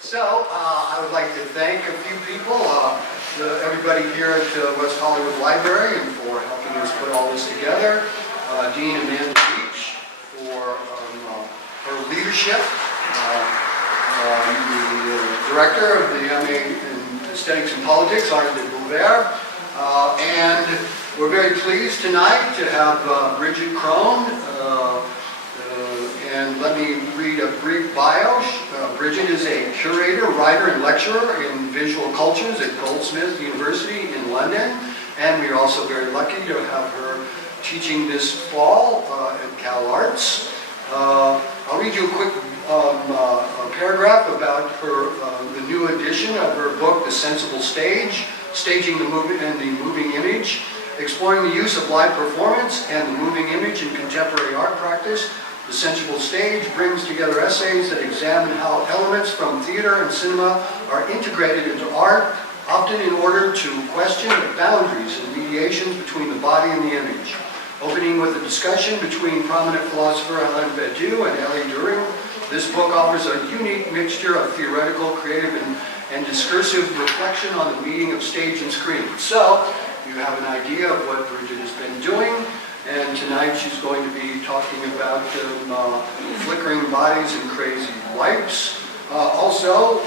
So, I would like to thank a few people, everybody here at West Hollywood Library, and for helping us put all this together. Dean Amanda Beach for her leadership. The director of the MA in Aesthetics and Politics, Arne de Beauvert. And we're very pleased tonight to have Bridget Crone. And let me read a brief bio. Bridget is a curator, writer, and lecturer in visual cultures at Goldsmiths University in London. And we are also very lucky to have her teaching this fall at CalArts. I'll read you a quick paragraph about her, the new edition of her book, The Sensible Stage, Staging the Moving and the Moving Image, exploring the use of live performance and the moving image in contemporary art practice. The Sensible Stage brings together essays that examine how elements from theater and cinema are integrated into art, often in order to question the boundaries and mediations between the body and the image. Opening with a discussion between prominent philosopher Alain Badiou and Elie During, this book offers a unique mixture of theoretical, creative, and discursive reflection on the meeting of stage and screen. So, you have an idea of what Bridget has been doing. And tonight she's going to be talking about flickering bodies and crazy wipes. Also,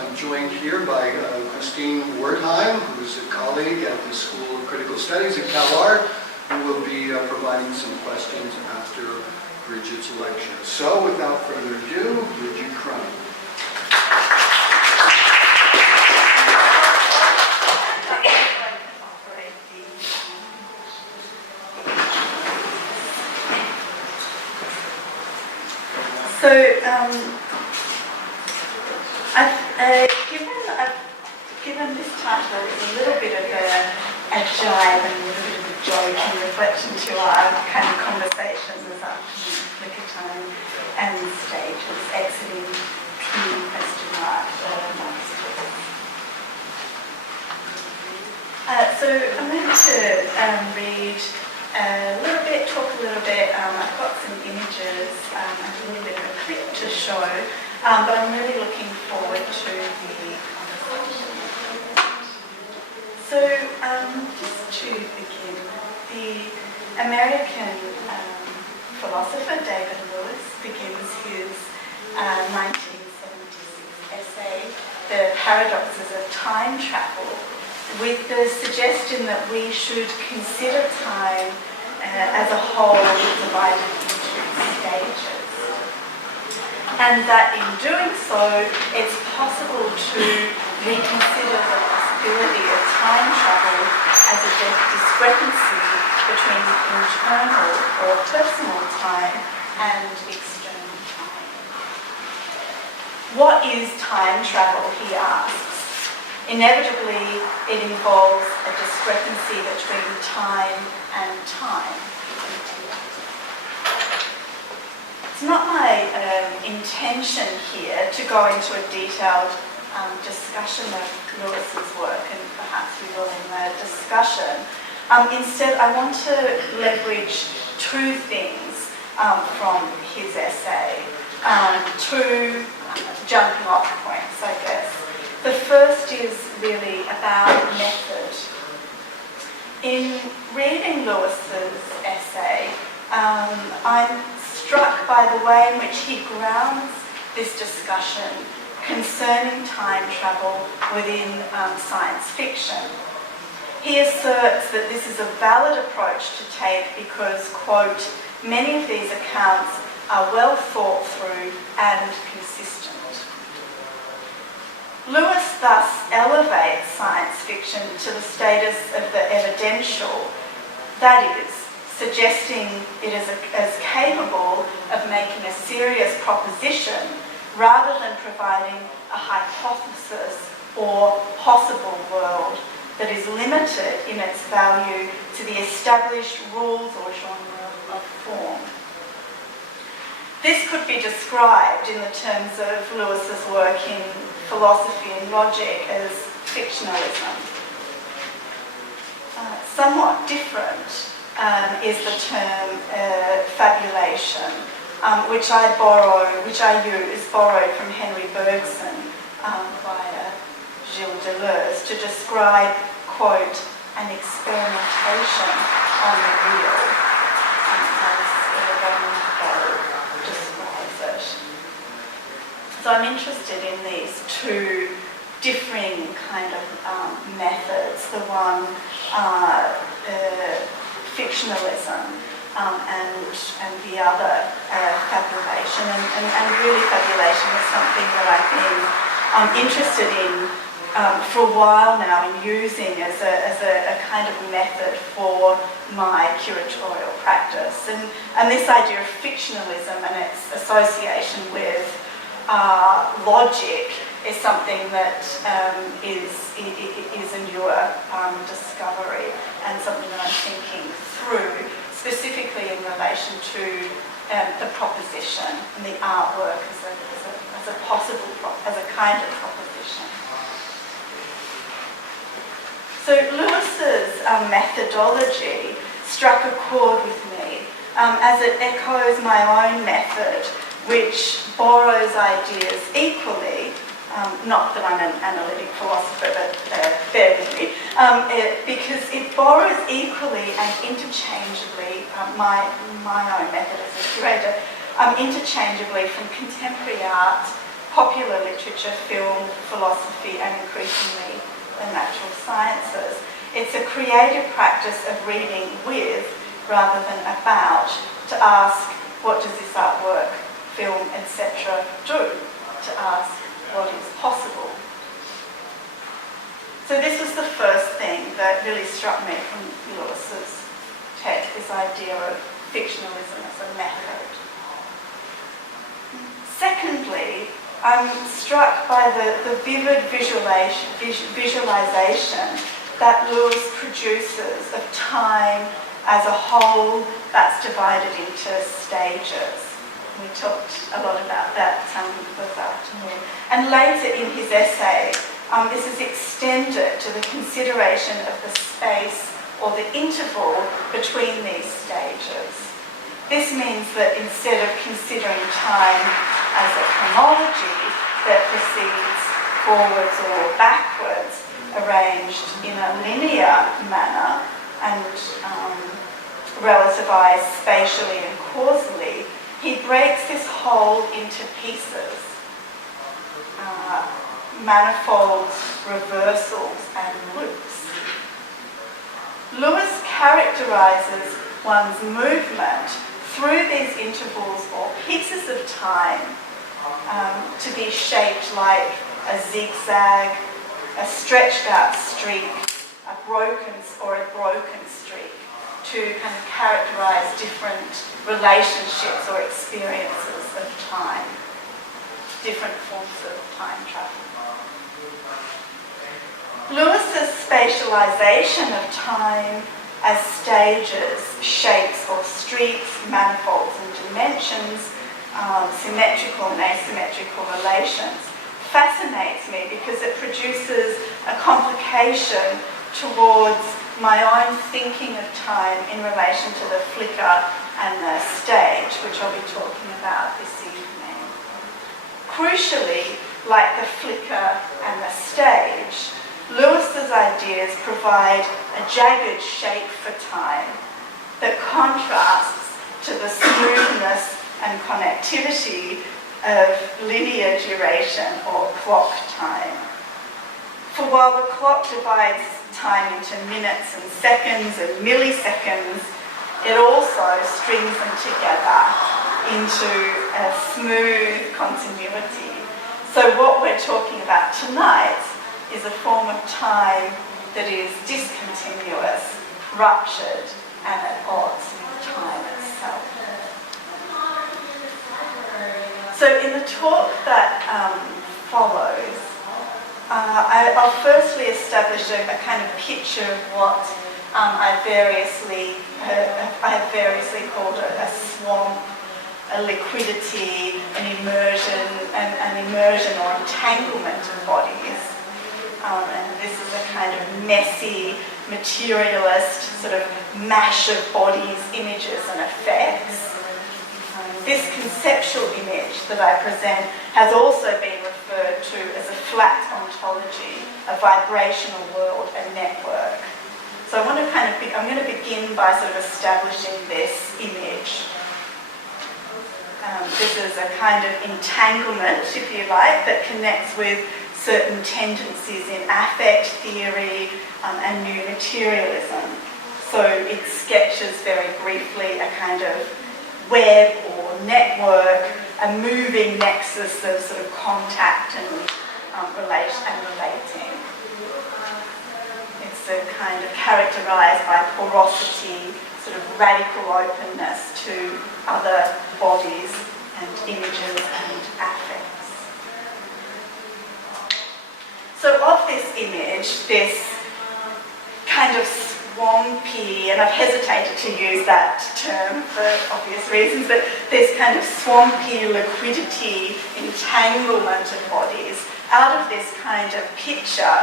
I'm joined here by Christine Wertheim, who is a colleague at the School of Critical Studies at CalArts, who will be providing some questions after Bridget's lecture. So, without further ado, Bridget Crone. So, I've given this title a little bit of a jibe and a little bit of a joke in reflection to our kind of conversations this afternoon, flicker time and stages, exiting question mark. So I'm going to read a little bit, talk a little bit. I've got some images and a little bit of a clip to show, but I'm really looking forward to the conversation. So, just to begin, the American philosopher David Lewis begins his 1976 essay, The Paradoxes of Time Travel, with the suggestion that we should consider time as a whole divided into stages. And that in doing so, it's possible to reconsider the possibility of time travel as a discrepancy between internal or personal time and external time. What is time travel, he asks. Inevitably, it involves a discrepancy between time and time. It's not my intention here to go into a detailed discussion of Lewis's work, and perhaps we will in the discussion. Instead, I want to leverage two things from his essay, two jumping off points, I guess. The first is really about method. In reading Lewis's essay, I'm struck by the way in which he grounds this discussion concerning time travel within science fiction. He asserts that this is a valid approach to take because, quote, many of these accounts are well thought through and consistent. Lewis thus elevates science fiction to the status of the evidential, that is, suggesting it is as capable of making a serious proposition rather than providing a hypothesis or possible world that is limited in its value to the established rules or genre of form. This could be described in the terms of Lewis's work in philosophy and logic as fictionalism. Somewhat different is the term fabulation, which I use borrowed from Henry Bergson, via Gilles Deleuze to describe, quote, an experimentation on the real, as Irving describes it. So I'm interested in these two differing kind of methods. The one, fictionalism, and the other, fabulation. And really fabulation is something that I've been interested in for a while now, in using as a kind of method for my curatorial practice. And this idea of fictionalism and its association with logic is something that is a newer discovery, and something that I'm thinking through, specifically in relation to the proposition and the artwork as a kind of proposition. So Lewis's methodology struck a chord with me, as it echoes my own method, which borrows ideas equally. Not that I'm an analytic philosopher, but bear with me, because it borrows equally and interchangeably, my own method as a curator, interchangeably from contemporary art, popular literature, film, philosophy, and increasingly the natural sciences. It's a creative practice of reading with, rather than about, to ask, what does this artwork, film, etc. do? To ask, what is possible? So this was the first thing that really struck me from Lewis's text, this idea of fictionalism as a method. Secondly, I'm struck by the vivid visualization that Lewis produces of time as a whole that's divided into stages. We talked a lot about that this afternoon. And later in his essay, this is extended to the consideration of the space or the interval between these stages. This means that instead of considering time as a chronology that proceeds forwards or backwards, arranged in a linear manner and relativized spatially and causally, he breaks this whole into pieces, manifolds, reversals, and loops. Lewis characterizes one's movement through these intervals or pieces of time to be shaped like a zigzag, a stretched out streak, a broken streak, to kind of characterize different relationships or experiences of time, different forms of time travel. Lewis's spatialization of time as stages, shapes or streaks, manifolds and dimensions, symmetrical and asymmetrical relations, fascinates me because it produces a complication towards my own thinking of time in relation to the flicker and the stage, which I'll be talking about this evening. Crucially, like the flicker and the stage, Lewis's ideas provide a jagged shape for time that contrasts to the smoothness and connectivity of linear duration or clock time. For while the clock divides time into minutes and seconds and milliseconds, it also strings them together into a smooth continuity. So what we're talking about tonight is a form of time that is discontinuous, ruptured, and at odds with time itself. So in the talk that follows, I'll firstly establish a kind of picture of what I have variously called a swamp, a liquidity, an immersion or entanglement of bodies. And this is a kind of messy, materialist sort of mash of bodies, images and effects. this conceptual image that I present has also been referred to as a flat ontology, a vibrational world, a network. So I'm going to begin by sort of establishing this image. This is a kind of entanglement, if you like, that connects with certain tendencies in affect theory and new materialism. So it sketches very briefly a kind of web or network, a moving nexus of sort of contact and relating. It's a kind of characterised by porosity, sort of radical openness to other bodies and images and affects. So of this image, this kind of swampy, and I've hesitated to use that term for obvious reasons, but this kind of swampy liquidity, entanglement of bodies, out of this kind of picture,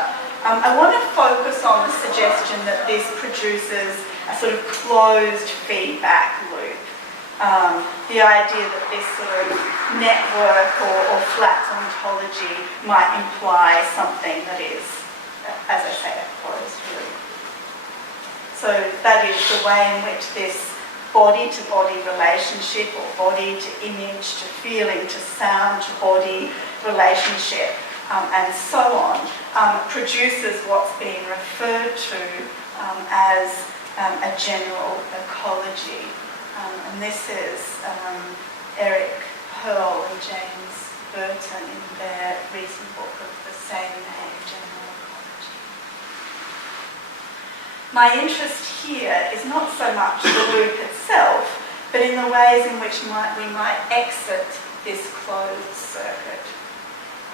I want to focus on the suggestion that this produces a sort of closed feedback loop. The idea that this sort of network or flat ontology might imply something that is, as I say, a closed loop. So that is the way in which this body-to-body relationship, or body-to-image, to feeling, to sound, to body relationship, and so on, produces what's being referred to as a general ecology. And this is Eric Pearl and James Burton in their recent book of the same name, General Ecology. My interest here is not so much the loop itself, but in the ways in which we might exit this closed circuit.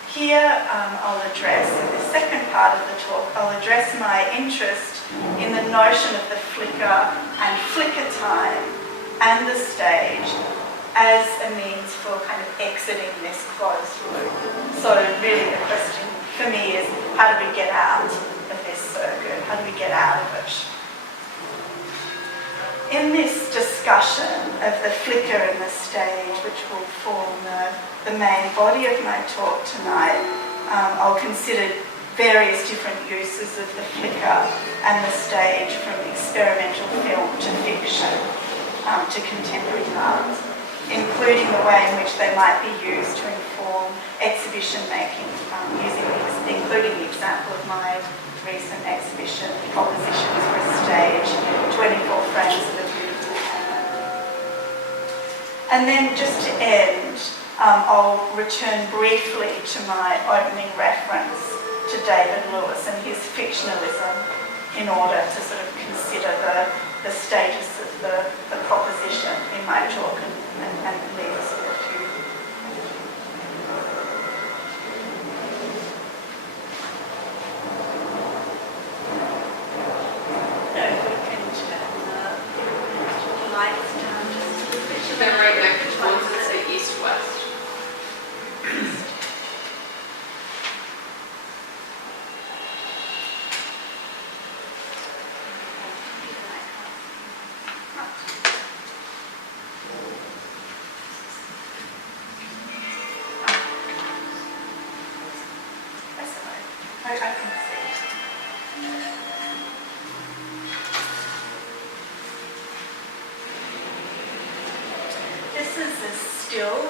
Here I'll address, in the second part of the talk, I'll address my interest in the notion of the flicker and flicker time and the stage as a means for kind of exiting this closed loop. So really the question for me is, how do we get out of this circuit? How do we get out of it? In this discussion of the flicker and the stage, which will form the main body of my talk tonight, I'll consider various different uses of the flicker and the stage, from experimental film to fiction to contemporary art, including the way in which they might be used to inform exhibition making, including the example of my recent exhibition, Propositions for a Stage, 24 Frames of a Beautiful Woman. And then just to end, I'll return briefly to my opening reference to David Lewis and his fictionalism in order to sort of consider the status of the proposition in my talk and leave us with a few. Lights down just a bit. They're right next to ones that say east-west. I can see. This is a still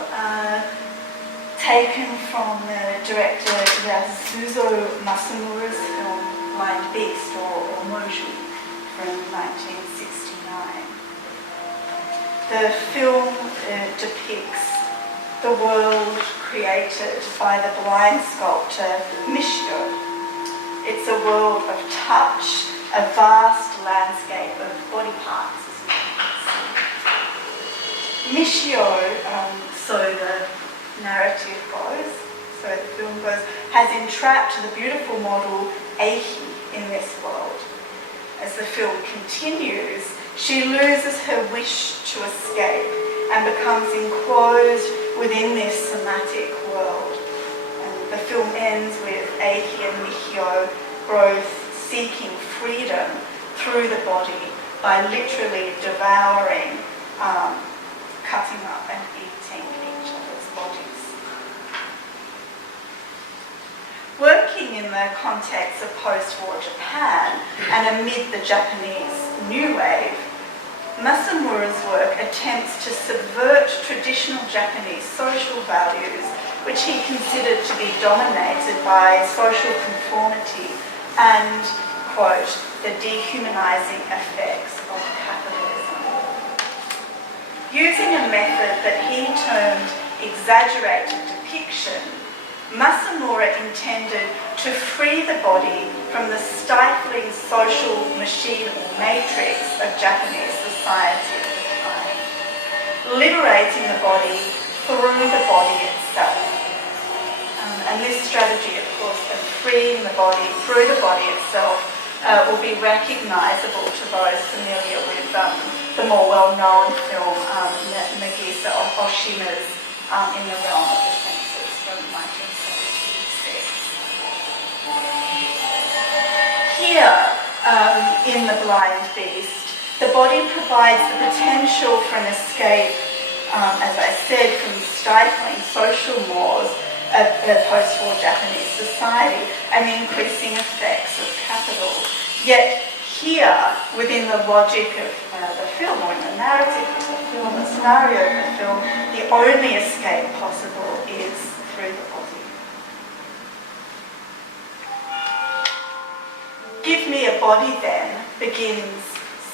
taken from the director Yasuzo Masamura's film Blind Beast, or Moju, from 1969. The film depicts the world created by the blind sculptor Michio. It's a world of touch, a vast landscape of body parts, as you can see. Michio, so the narrative goes, so the film goes, has entrapped the beautiful model Eiki in this world. As the film continues, she loses her wish to escape and becomes enclosed within this somatic world. And the film ends with Eiki and Michio both seeking freedom through the body by literally devouring cutting up and eating each other's bodies. Working in the context of post-war Japan and amid the Japanese New Wave, Masamura's work attempts to subvert traditional Japanese social values, which he considered to be dominated by social conformity and, quote, the dehumanizing effects of capitalism. Using a method that he termed exaggerated depiction, Masamura intended to free the body from the stifling social machine or matrix of Japanese society at the time, liberating the body through the body itself. And this strategy, of course, of freeing the body through the body itself will be recognisable to those familiar with the more well-known film Nagisa Oshima's In the Realm of the Senses from 1976. Here, in The Blind Beast, the body provides the potential for an escape, as I said, from stifling social mores of post-war Japanese society and the increasing effects of capital. Yet here, within the logic of the film, or in the narrative of the film, the scenario of the film, the only escape possible is through the body. Give Me a Body Then begins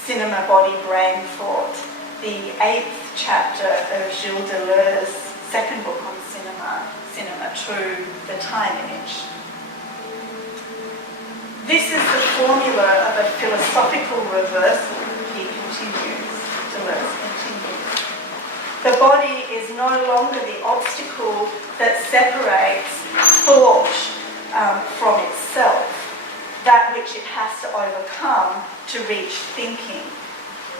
Cinema Body Brain Thought, the 8th chapter of Gilles Deleuze's second book on cinema, Cinema True, The Time Image. This is the formula of a philosophical reversal, he continues, Deleuze continues. The body is no longer the obstacle that separates thought from itself, that which it has to overcome to reach thinking.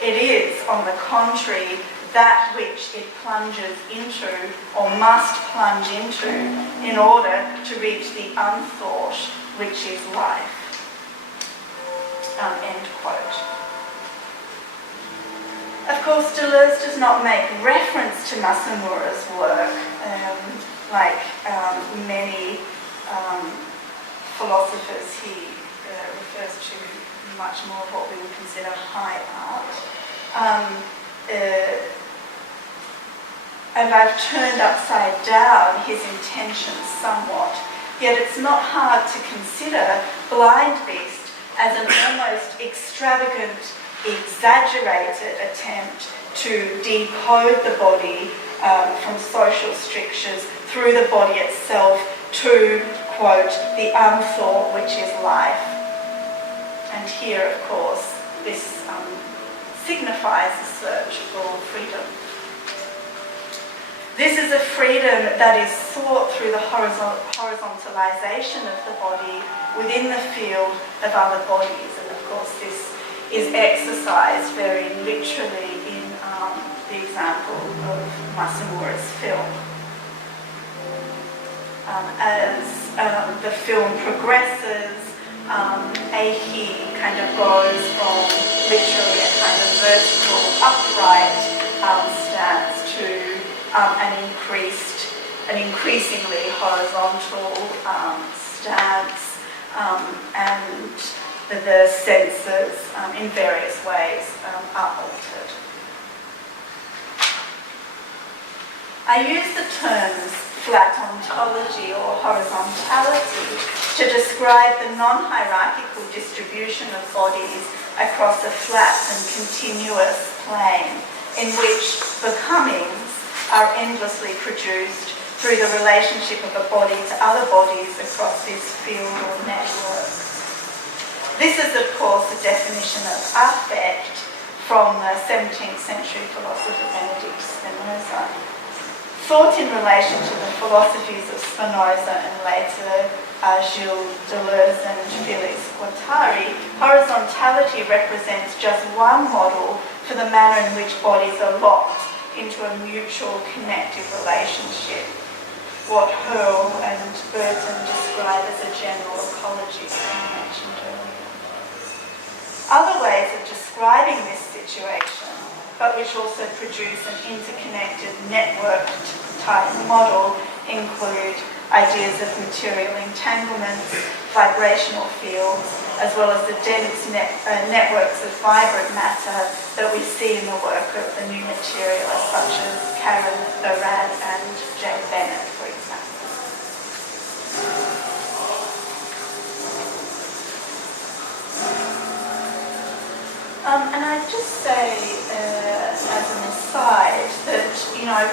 It is, on the contrary, that which it plunges into or must plunge into in order to reach the unthought, which is life. End quote. Of course, Deleuze does not make reference to Masamura's work, like many philosophers. He refers to much more of what we would consider high art. And I've turned upside down his intentions somewhat, yet it's not hard to consider Blind Beast as an almost extravagant, exaggerated attempt to decode the body from social strictures through the body itself to, quote, the unthought, which is life. And here, of course, this signifies a search for freedom. This is a freedom that is sought through the horizontalization of the body within the field of other bodies. And of course, this is exercised very literally in the example of Masamura's film. As the film progresses, Eiji kind of goes from literally a kind of vertical, upright stance to an increasingly horizontal stance, and the senses in various ways are altered. I use the terms flat ontology or horizontality to describe the non-hierarchical distribution of bodies across a flat and continuous plane in which becomings are endlessly produced through the relationship of a body to other bodies across this field or network. This is, of course, a definition of affect from the 17th century philosopher Benedict Spinoza. Thought in relation to the philosophies of Spinoza and later Gilles Deleuze and Felix Guattari, horizontality represents just one model for the manner in which bodies are locked into a mutual connective relationship, what Hurl and Burton describe as a general ecology, as I mentioned earlier. Other ways of describing this situation but which also produce an interconnected network type model, include ideas of material entanglements, vibrational fields, as well as the dense networks of vibrant matter that we see in the work of the new materialists such as Karen Barad and Jane Bennett, for example. And I'd just say, as an aside, that, I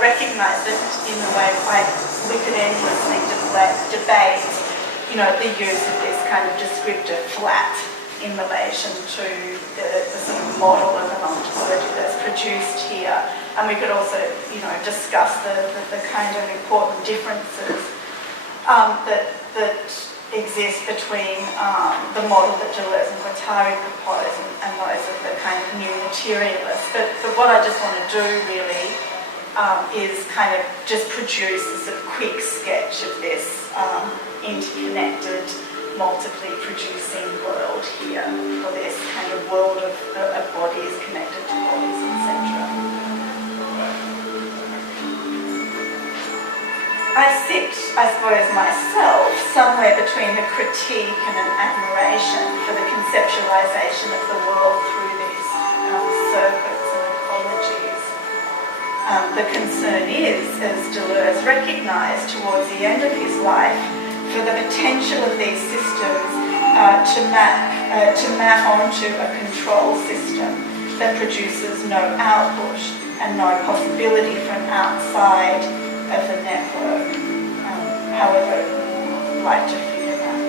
recognise that in a way we could endlessly debate, the use of this kind of descriptive flat in relation to the sort of model of an ontology that's produced here. And we could also, discuss the kind of important differences that exist between the model that Deleuze and Guattari propose and those of the kind of new materialists. But what I just want to do really is kind of just produce a sort of quick sketch of this interconnected, multiply producing world here, for this kind of world of bodies connected to bodies, etc. I sit, I suppose, myself somewhere between a critique and an admiration for the conceptualization of the world through these circuits and ecologies. The concern is, as Deleuze recognised towards the end of his life, for the potential of these systems to map onto a control system that produces no output and no possibility from outside of the network, however you like to figure that.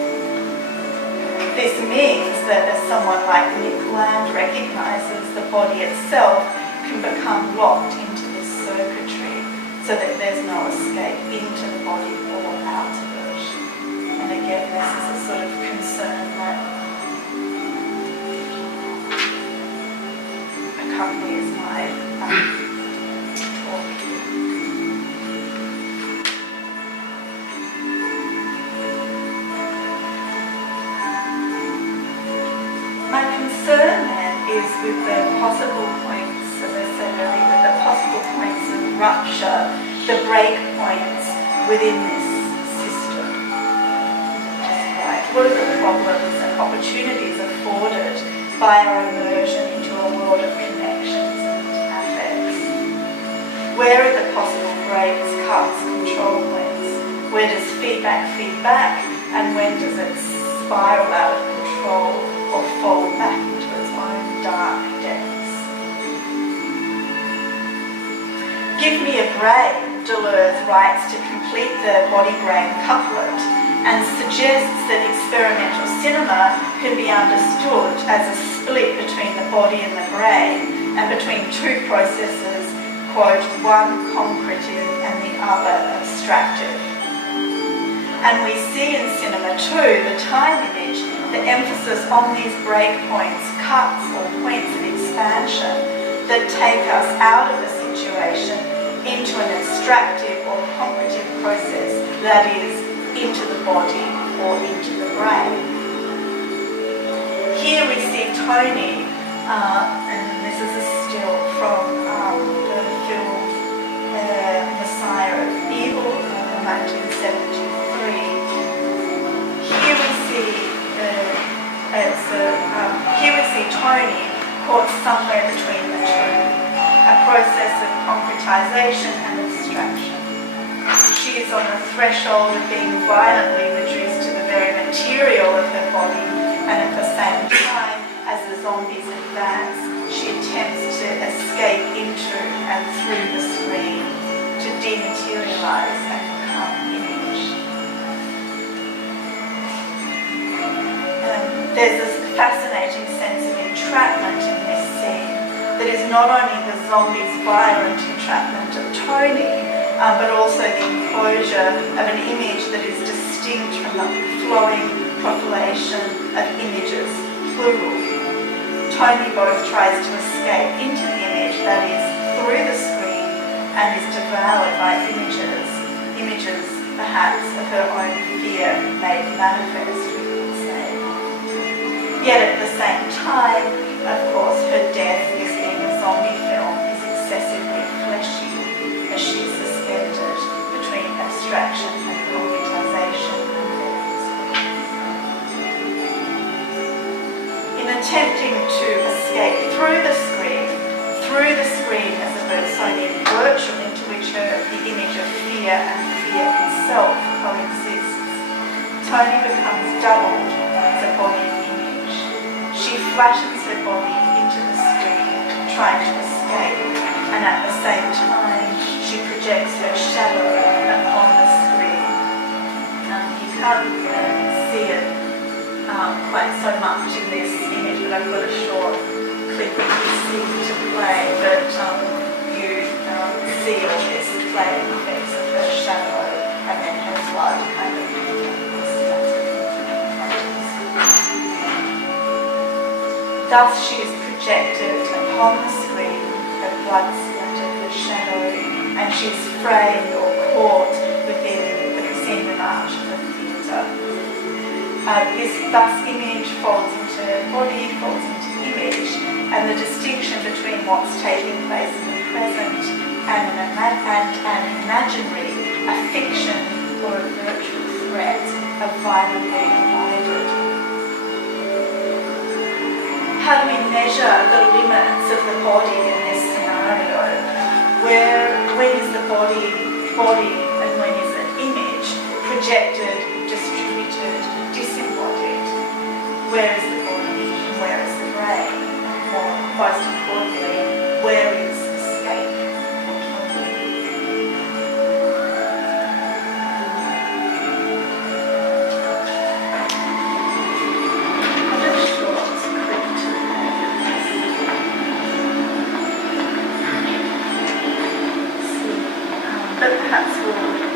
This means that as someone like Nick Land recognises, the body itself can become locked into this circuitry so that there's no escape into the body or out of it. And again, this is a sort of concern that accompanies my talk. My concern then is with the possible points, as I said earlier, with the possible points of rupture, the break points within this system. Right. What are the problems and opportunities afforded by our immersion into a world of connections and affects? Where are the possible breaks, cuts, control points? Where does feedback feed back, and when does it spiral out of control or fall back into its own dark depths? Give me a brain, Deleuze writes to complete the body-brain couplet, and suggests that experimental cinema can be understood as a split between the body and the brain, and between two processes, quote, one concretive and the other abstractive. And we see in cinema too, the time image, the emphasis on these breakpoints, cuts or points of expansion that take us out of a situation into an abstractive or concretive process, that is, into the body or into the brain. Here we see Tony, and this is a still from the film Messiah of Evil, 1973. Here we see Tony caught somewhere between the two, a process of concretization and abstraction. She is on the threshold of being violently reduced to the very material of her body, and at the same time, as the zombies advance, she attempts to escape into and through the screen, to dematerialize and become image. There's this fascinating sense of entrapment in this scene that is not only the zombie's violent entrapment of Tony, but also the enclosure of an image that is distinct from the flowing population of images, plural. Tony both tries to escape into the image, that is, through the screen, and is devoured by images perhaps of her own fear made manifest, we could say. Yet at the same time, of course, her death is being zombie film is excessively fleshy as she is suspended between abstraction and concretization. In attempting to escape through the screen as a Bergsonian virtual into which the image of fear and fear itself coexists, Tony becomes doubled as a body image. She flashes her body into the screen, trying to escape, and at the same time, she projects her shadow upon the screen. You can't see it quite so much in this image, but I've got a short clip of this scene to play, but you see all this playing effects of her shadow and then her blood kind of. Thus she is projected upon the screen, her blood splattered, her shadow, and she is framed or caught within the proscenium arch of the theatre. Thus image folds into body, folds into image, and the distinction between what's taking place in the present and an imaginary, a fiction or a virtual threat are violently divided. How do we measure the limits of the body in this scenario? When is the body and when is it image? Projected, distributed, disembodied. Where is the body and where is the brain? Or most importantly, where is escape? But perhaps we'll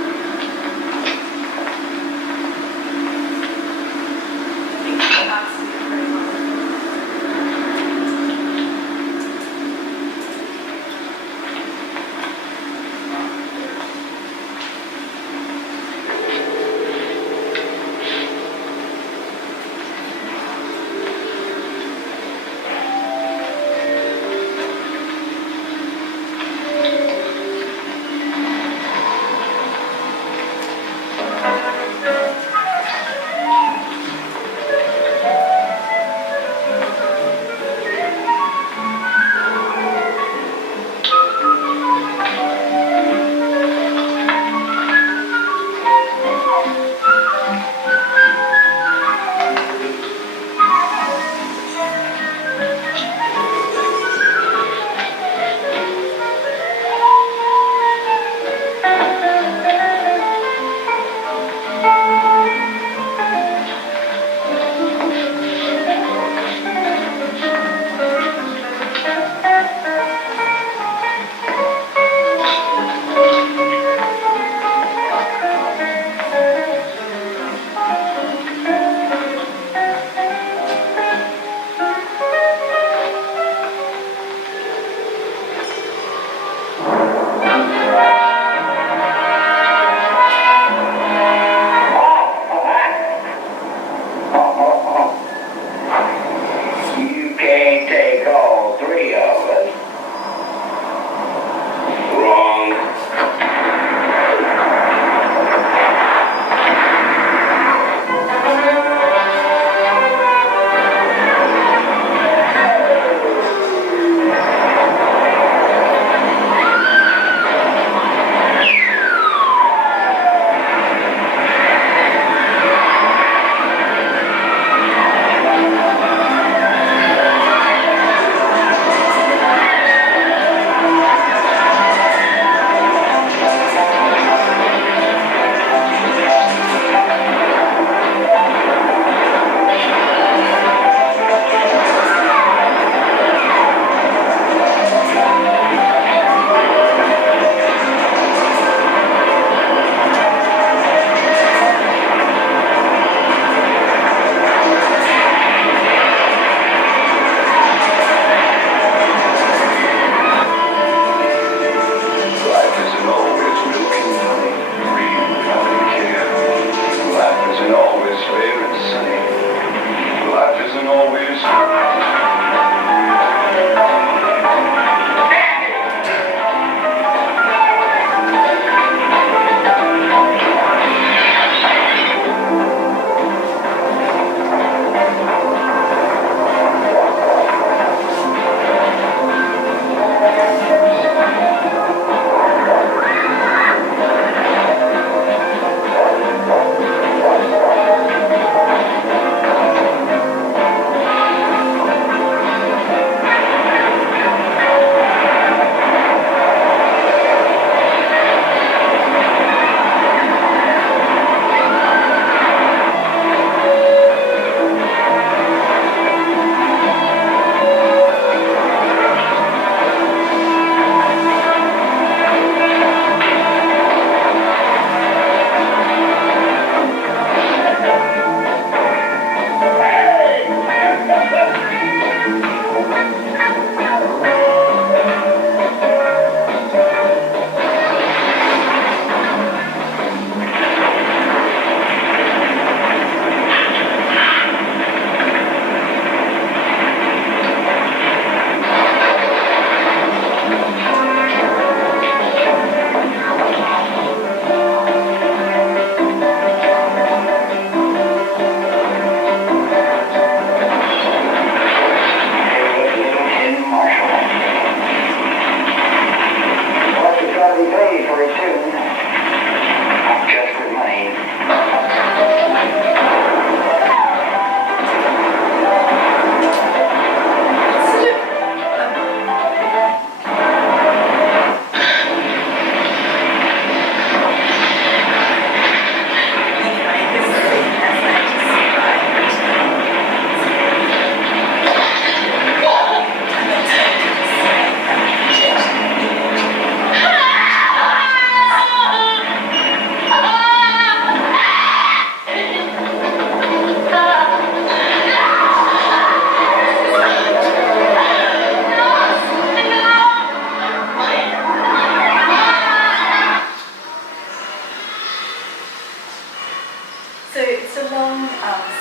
a long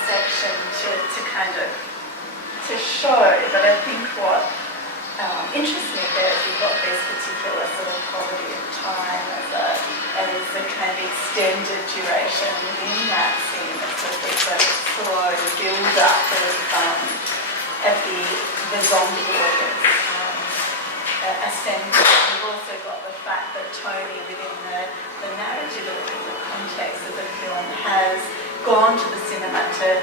section to kind of to show, but I think what interests me there is you've got this particular sort of quality of time as a kind of extended duration within that scene. It's sort of this sort of slow build-up of the zombie audience assembly. We've also got the fact that Tony, within the narrative or the context of the film, has gone to the cinema to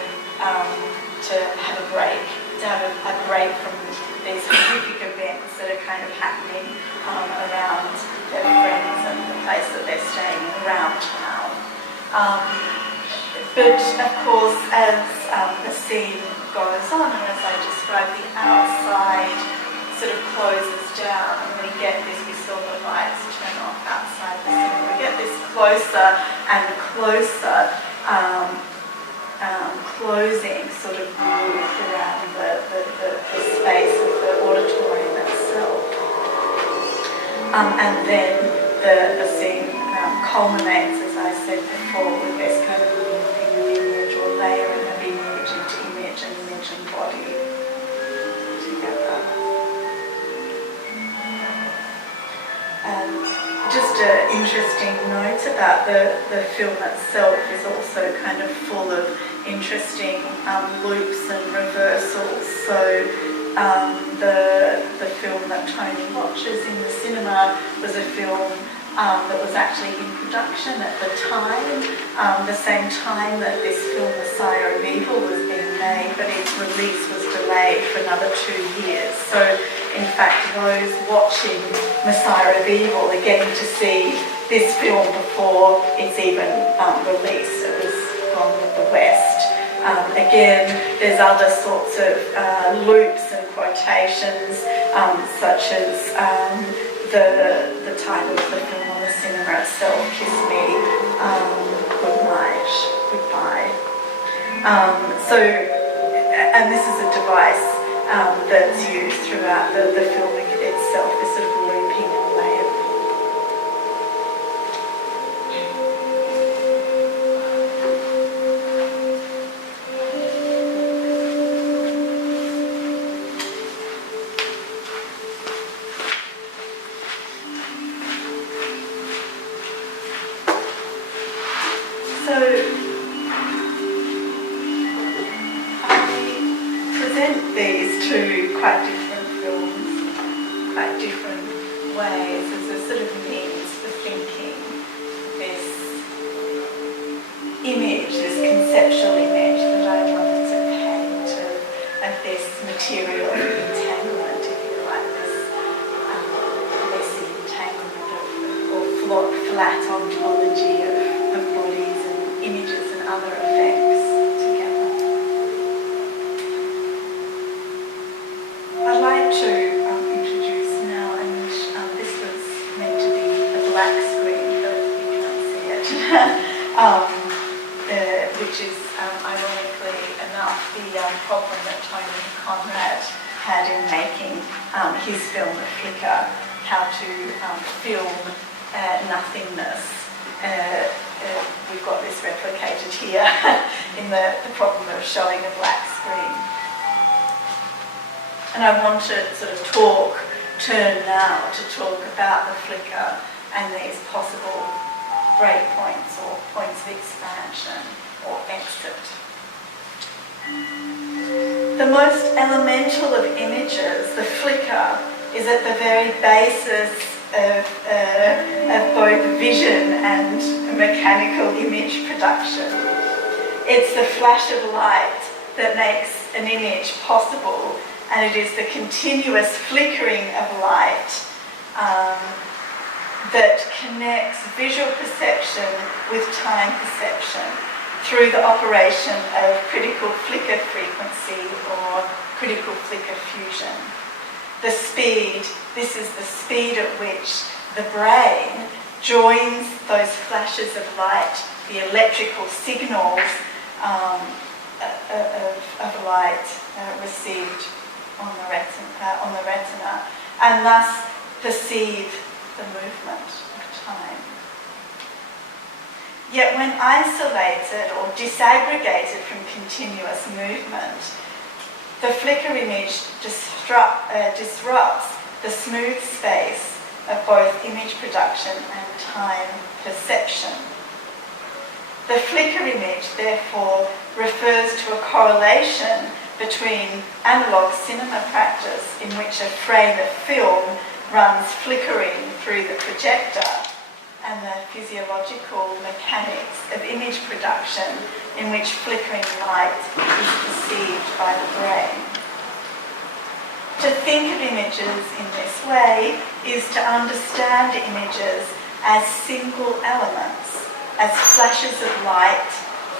have a break, from these horrific events that are kind of happening around their friends and the place that they're staying around town. But of course, as the scene goes on, and as I described, the outside sort of closes down, and we get this, we saw the lights turn off outside the cinema, we get this closer and closer closing sort of loop around the space of the auditorium itself. And then the scene culminates, as I said before, with this kind of looping of image or layering of image into image and image and body together. Just an interesting note about the film itself is also kind of full of interesting loops and reversals. So the film that Tony watches in the cinema was a film that was actually in production at the time, the same time that this film Messiah of Evil was being made, but its release was delayed for another 2 years. So in fact, those watching Messiah of Evil are getting to see this film before it's even released. It was gone with the West. Again, there's other sorts of loops and quotations, such as the title of the film on the cinema itself, Kiss Me, Good Night, Goodbye. And this is a device that's used throughout the film itself, this sort of looping and layering. So I present these two quite different films, quite different ways, as a sort of means for thinking this image, this conceptual image that I wanted to paint of this material entanglement, if you like, this messy entanglement or flat ontology of bodies and images and other effects together. I'd like to introduce now an image. This was meant to be a black screen, but you can't see it, which is, ironically enough, the problem that Tony Conrad had in making his film, The Flicker, how to film nothingness. We've got this replicated here in the problem of showing a black screen. And I want to sort of turn now to talk about the flicker and these possible breakpoints or points of expansion or exit. The most elemental of images, the flicker, is at the very basis of both vision and mechanical image production. It's the flash of light that makes an image possible, and it is the continuous flickering of light that connects visual perception with time perception through the operation of critical flicker frequency or critical flicker fusion. The speed, this is the speed at which the brain joins those flashes of light, the electrical signals of light received on the retina, and thus perceive the movement of time. Yet when isolated or disaggregated from continuous movement, the flicker image disrupts the smooth space of both image production and time perception. The flicker image, therefore, refers to a correlation between analogue cinema practice, in which a frame of film runs flickering through the projector, and the physiological mechanics of image production, in which flickering light is perceived by the brain. To think of images in this way is to understand images as single elements, as flashes of light,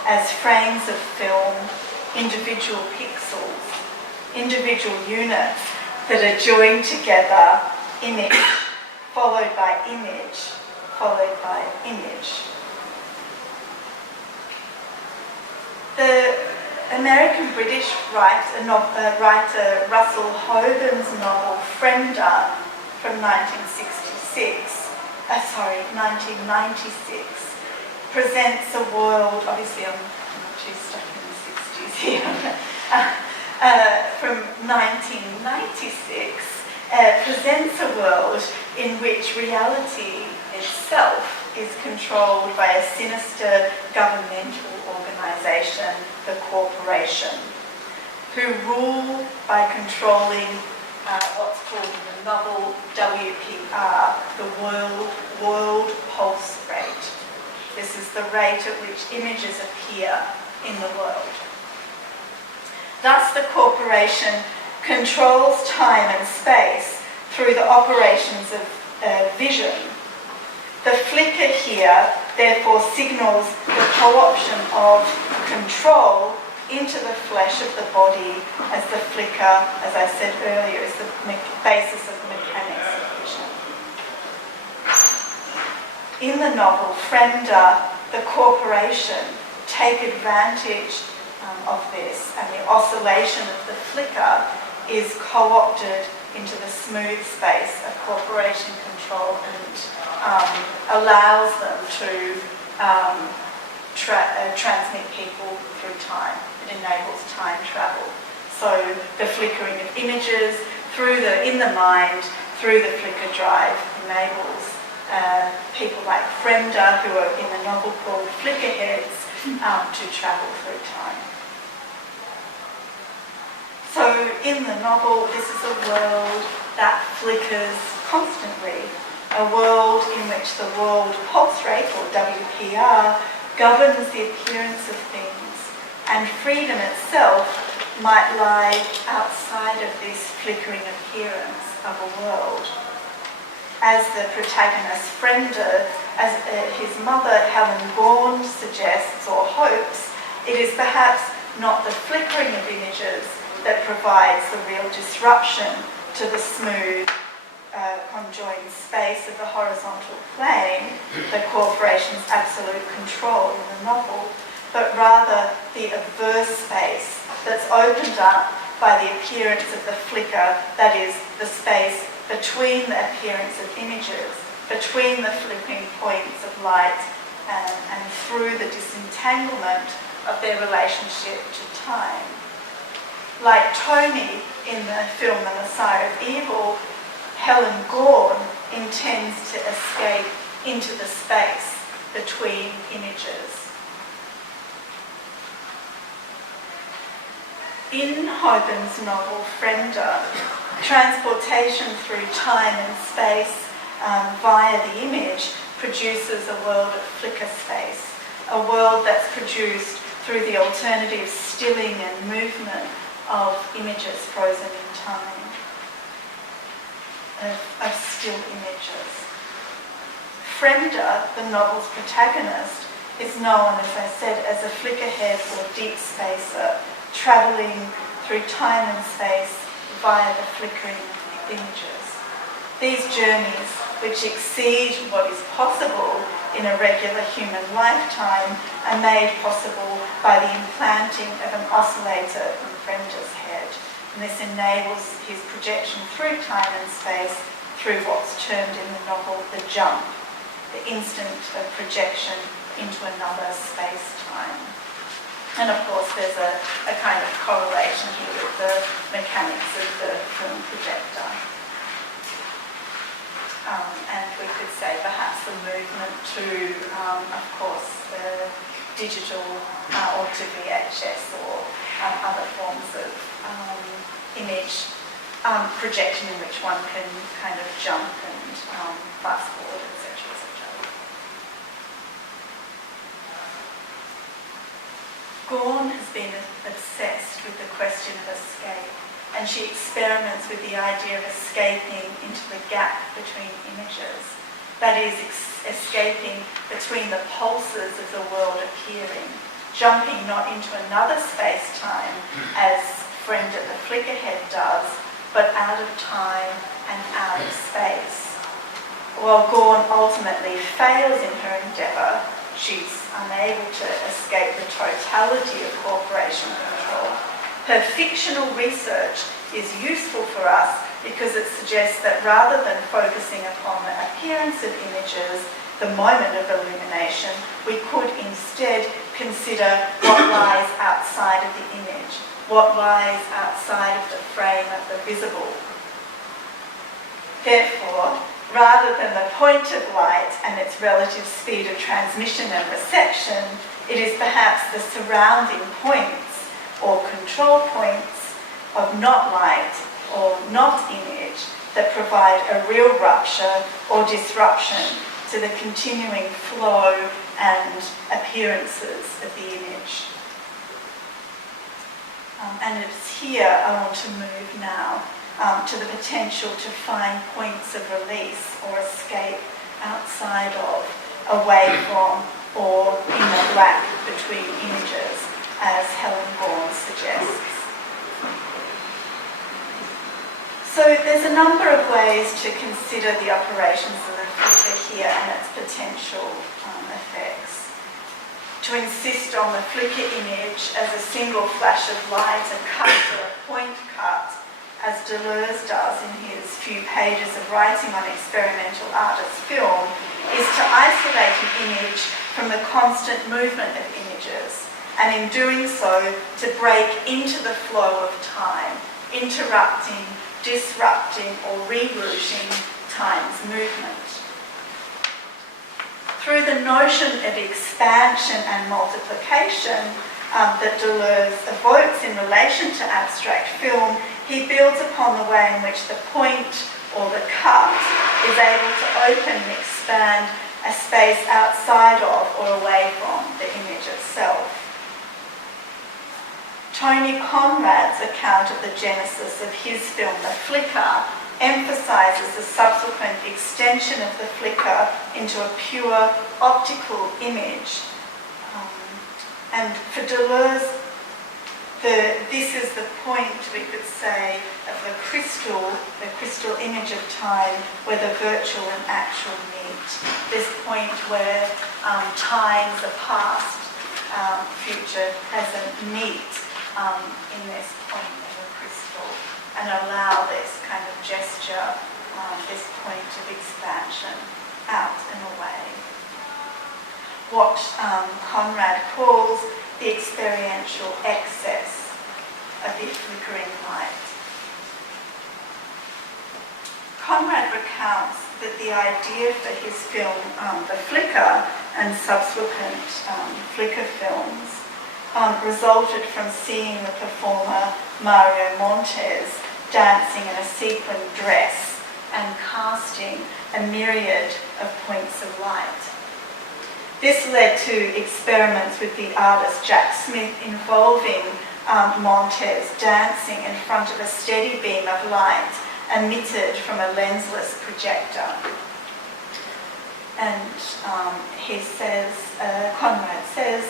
as frames of film, individual pixels, individual units that are joined together, image, followed by image, followed by image. The American-British writer Russell Hoban's novel Fremder from 1996, presents a world, obviously I'm too stuck in the 60s here, from 1996, presents a world in which reality itself is controlled by a sinister governmental organisation, the corporation, who rule by controlling what's called in the novel WPR, the world pulse rate. This is the rate at which images appear in the world. Thus, the corporation controls time and space through the operations of vision. The flicker here, therefore, signals the co-option of control into the flesh of the body, as the flicker, as I said earlier, is the basis of mechanics of vision. In the novel Fremder, the corporation take advantage of this, and the oscillation of the flicker is co-opted into the smooth space of corporation control and allows them to transmit people through time. It enables time travel. So the flickering of images in the mind through the flicker drive enables people like Fremder, who are in the novel called Flickerheads, to travel through time. So in the novel, this is a world that flickers constantly, a world in which the world pulse rate, or WPR, governs the appearance of things, and freedom itself might lie outside of this flickering appearance of a world. As the protagonist Fremder, as his mother Helen Bourne suggests or hopes, it is perhaps not the flickering of images that provides the real disruption to the smooth, conjoined space of the horizontal plane, the corporation's absolute control in the novel, but rather the averse space that's opened up by the appearance of the flicker, that is, the space between the appearance of images, between the flickering points of light, and through the disentanglement of their relationship to time. Like Tony in the film The Messiah of Evil, Helen Bourne intends to escape into the space between images. In Hoban's novel Fremder, transportation through time and space via the image produces a world of flicker space, a world that's produced through the alternative stilling and movement of images frozen in time, of still images. Fremder, the novel's protagonist, is known, as I said, as a flickerhead or deep spacer, travelling through time and space via the flickering of images. These journeys, which exceed what is possible in a regular human lifetime, are made possible by the implanting of an oscillator in Fremder's head. And this enables his projection through time and space through what's termed in the novel the jump, the instant of projection into another space-time. And of course there's a kind of correlation here with the mechanics of the film projector. And we could say perhaps the movement to, of course, the digital or to VHS or other forms of image projection in which one can kind of jump and fast forward, etc., etc. Gorn has been obsessed with the question of escape, and she experiments with the idea of escaping into the gap between images. That is, escaping between the pulses of the world appearing, jumping not into another space-time as Friend at the Flickerhead does, but out of time and out of space. While Gorn ultimately fails in her endeavour, she's unable to escape the totality of corporation control. Her fictional research is useful for us because it suggests that rather than focusing upon the appearance of images, the moment of illumination, we could instead consider what lies outside of the image, what lies outside of the frame of the visible. Therefore, rather than the point of light and its relative speed of transmission and reception, it is perhaps the surrounding points or control points of not light or not image that provide a real rupture or disruption to the continuing flow and appearances of the image. And it's here I want to move now to the potential to find points of release or escape outside of, away from, or in the gap between images, as Helen Gorn suggests. So there's a number of ways to consider the operations of the flicker here and its potential effects. To insist on the flicker image as a single flash of light, a cut or a point cut, as Deleuze does in his few pages of writing on experimental artist film, is to isolate an image from the constant movement of images, and in doing so, to break into the flow of time, interrupting, disrupting or rerouting time's movement. Through the notion of expansion and multiplication that Deleuze evokes in relation to abstract film, he builds upon the way in which the point or the cut is able to open and expand a space outside of or away from the image itself. Tony Conrad's account of the genesis of his film, The Flicker, emphasises the subsequent extension of the flicker into a pure optical image. And for Deleuze, this is the point, we could say, of the crystal image of time where the virtual and actual meet. This point where times, the past, future, present meet in this point of a crystal and allow this kind of gesture, this point of expansion out and away. What Conrad calls the experiential excess of the flickering light. Conrad recounts that the idea for his film, The Flicker, and subsequent Flicker films resulted from seeing the performer Mario Montez dancing in a sequin dress and casting a myriad of points of light. This led to experiments with the artist Jack Smith involving Montez dancing in front of a steady beam of light emitted from a lensless projector. And he says, Conrad says,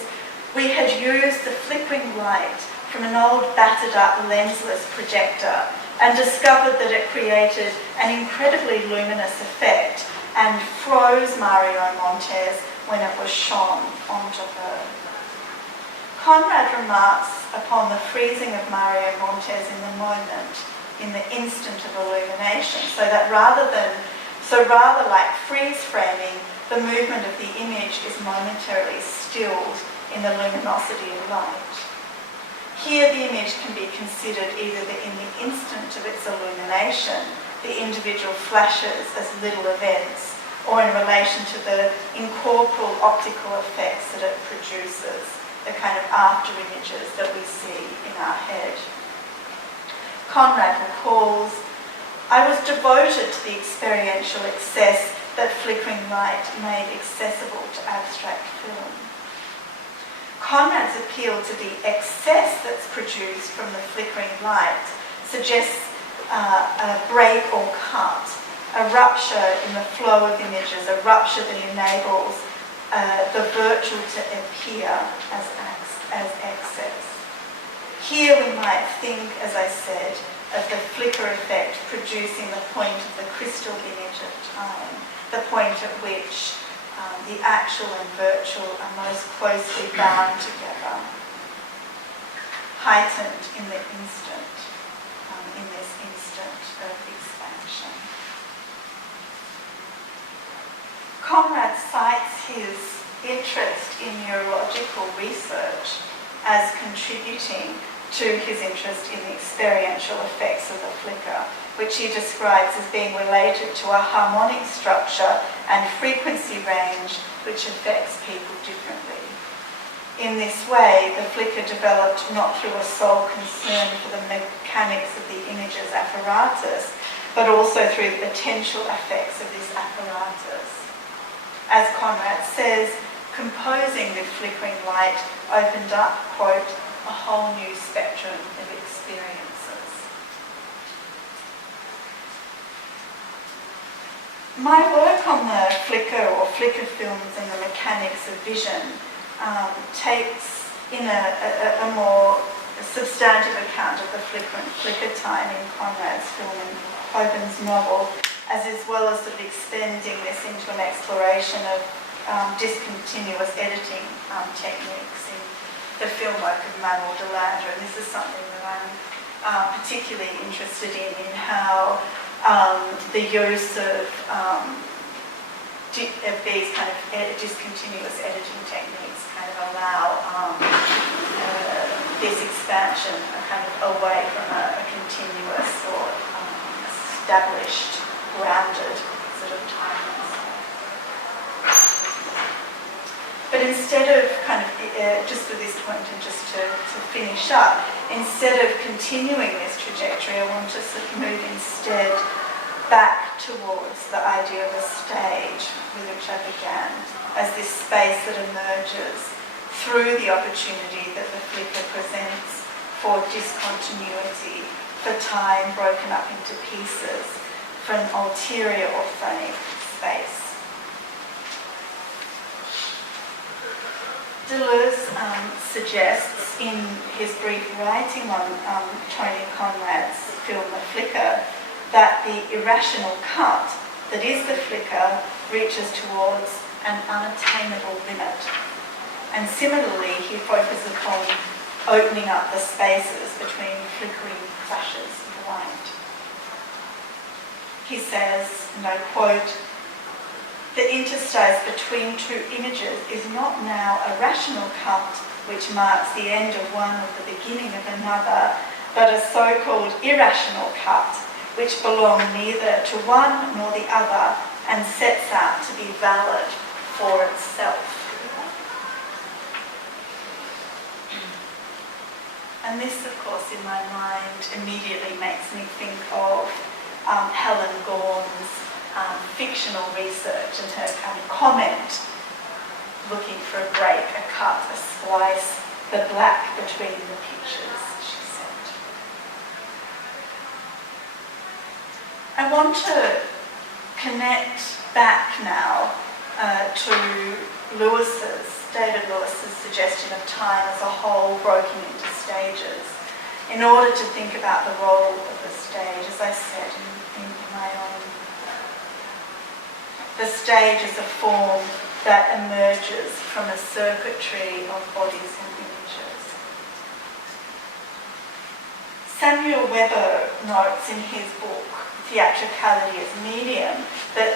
we had used the flickering light from an old battered up lensless projector and discovered that it created an incredibly luminous effect and froze Mario Montez when it was shone onto her. Conrad remarks upon the freezing of Mario Montez in the moment, in the instant of illumination, so rather like freeze framing, the movement of the image is momentarily stilled in the luminosity and light. Here the image can be considered either in the instant of its illumination, the individual flashes as little events, or in relation to the incorporeal optical effects that it produces, the kind of after images that we see in our head. Conrad recalls, "I was devoted to the experiential excess that flickering light made accessible to abstract film." Conrad's appeal to the excess that's produced from the flickering light suggests a break or cut, a rupture in the flow of images, a rupture that enables the virtual to appear as excess. Here we might think, as I said, of the flicker effect producing the point of the crystal image of time, the point at which the actual and virtual are most closely bound together, heightened in the instant, in this instant of expansion. Conrad cites his interest in neurological research as contributing to his interest in the experiential effects of the flicker, which he describes as being related to a harmonic structure and frequency range which affects people differently. In this way, the flicker developed not through a sole concern for the mechanics of the image's apparatus, but also through the potential effects of this apparatus. As Conrad says, composing with flickering light opened up, quote, a whole new spectrum of experiences. My work on the flicker or flicker films and the mechanics of vision takes in a more substantive account of the flicker time in Conrad's film and Hoban's novel, as well as sort of extending this into an exploration of discontinuous editing techniques in the film work of Manuel de Landra. And this is something that I'm particularly interested in how the use of these kind of discontinuous editing techniques kind of allow this expansion kind of away from a continuous or established, grounded sort of timeless. But instead of kind of, just at this point and just to finish up, instead of continuing this trajectory, I want to sort of move instead back towards the idea of a stage with which I began, as this space that emerges through the opportunity that the flicker presents for discontinuity, for time broken up into pieces, for an ulterior orphonic space. Deleuze suggests in his brief writing on Tony Conrad's film The Flicker that the irrational cut that is the flicker reaches towards an unattainable limit. And similarly, he focuses upon opening up the spaces between flickering flashes of light. He says, and I quote, "The interstice between two images is not now a rational cut which marks the end of one or the beginning of another, but a so-called irrational cut which belong neither to one nor the other and sets out to be valid for itself." And this, of course, in my mind immediately makes me think of Helen Gorn's fictional research and her kind of comment looking for a break, a cut, a splice, the black between the pictures, she said. I want to connect back now to David Lewis's suggestion of time as a whole broken into stages, in order to think about the role of the stage, as I said in my own. The stage is a form that emerges from a circuitry of bodies and images. Samuel Weber notes in his book, Theatricality as Medium, that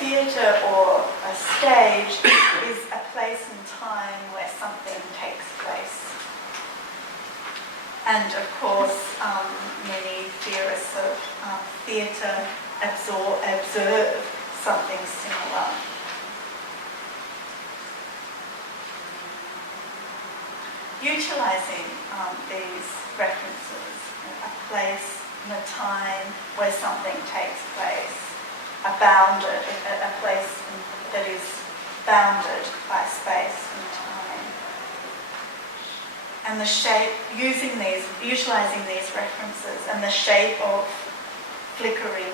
theatre or a stage is a place and time where something takes place. And of course, many theorists of theatre observe something similar. Utilising these references, a place and a time where something takes place, a place that is bounded by space and time. And the shape, utilising these references and the shape of flickering,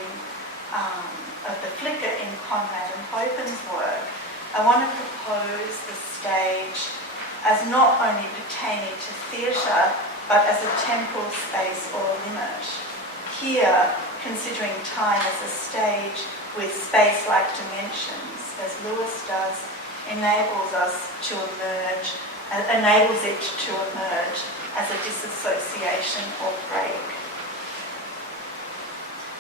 of the flicker in Conrad and Hopen's work, I want to propose the stage as not only pertaining to theatre, but as a temporal space or limit. Here, considering time as a stage with space-like dimensions, as Lewis does, enables it to emerge as a disassociation or break.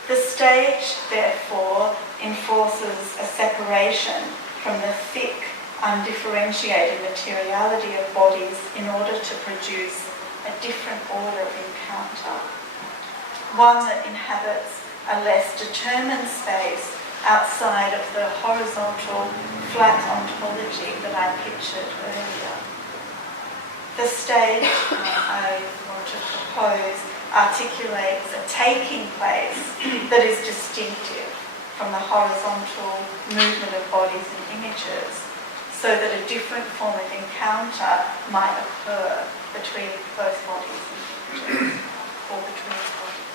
The stage, therefore, enforces a separation from the thick, undifferentiated materiality of bodies in order to produce a different order of encounter, one that inhabits a less determined space outside of the horizontal, flat ontology that I pictured earlier. The stage, I want to propose, articulates a taking place that is distinctive from the horizontal movement of bodies and images, so that a different form of encounter might occur between both bodies and images, or between bodies.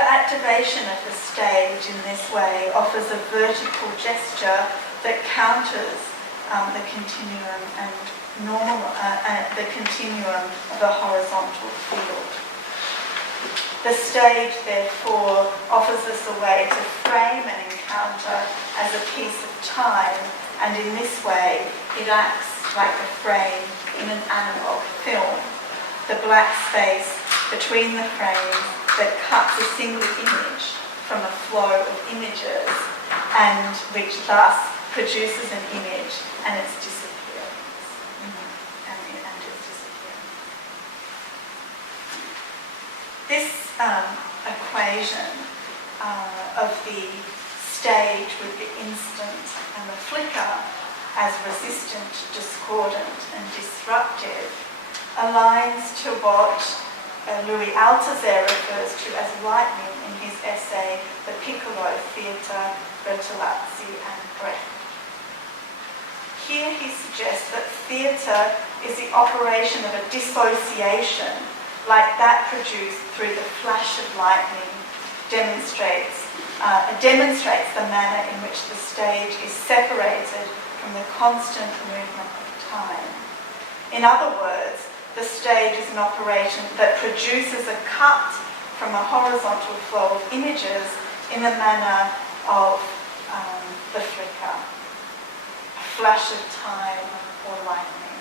The activation of the stage in this way offers a vertical gesture that counters the continuum the continuum of a horizontal field. The stage, therefore, offers us a way to frame an encounter as a piece of time, and in this way, it acts like a frame in an analog film. The black space between the frames that cuts a single image from a flow of images, and which thus produces an image and its disappearance. This equation of the stage with the instant and the flicker as resistant, discordant and disruptive aligns to what Louis Althusser refers to as lightning in his essay The Piccolo Theatre, Bertolazzi and Brecht. Here he suggests that theatre is the operation of a dissociation like that produced through the flash of lightning, demonstrates the manner in which the stage is separated from the constant movement of time. In other words, the stage is an operation that produces a cut from a horizontal flow of images in the manner of the flicker, a flash of time or lightning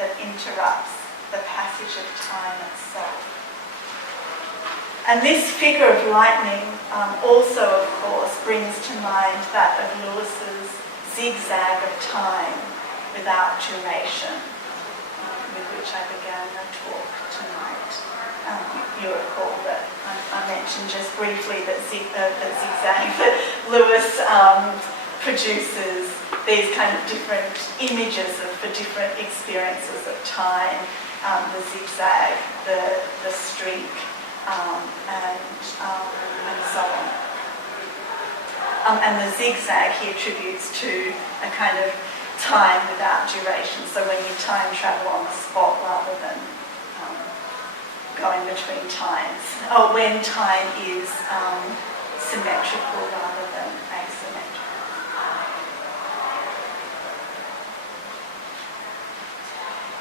that interrupts the passage of time itself. And this figure of lightning also, of course, brings to mind that of Lewis's zigzag of time without duration, with which I began the talk tonight. You recall that I mentioned just briefly that Lewis produces these kind of different images for different experiences of time. The zigzag, the streak, and so on. And the zigzag he attributes to a kind of time without duration. So when you time travel on the spot rather than going between times, or when time is symmetrical rather than asymmetrical.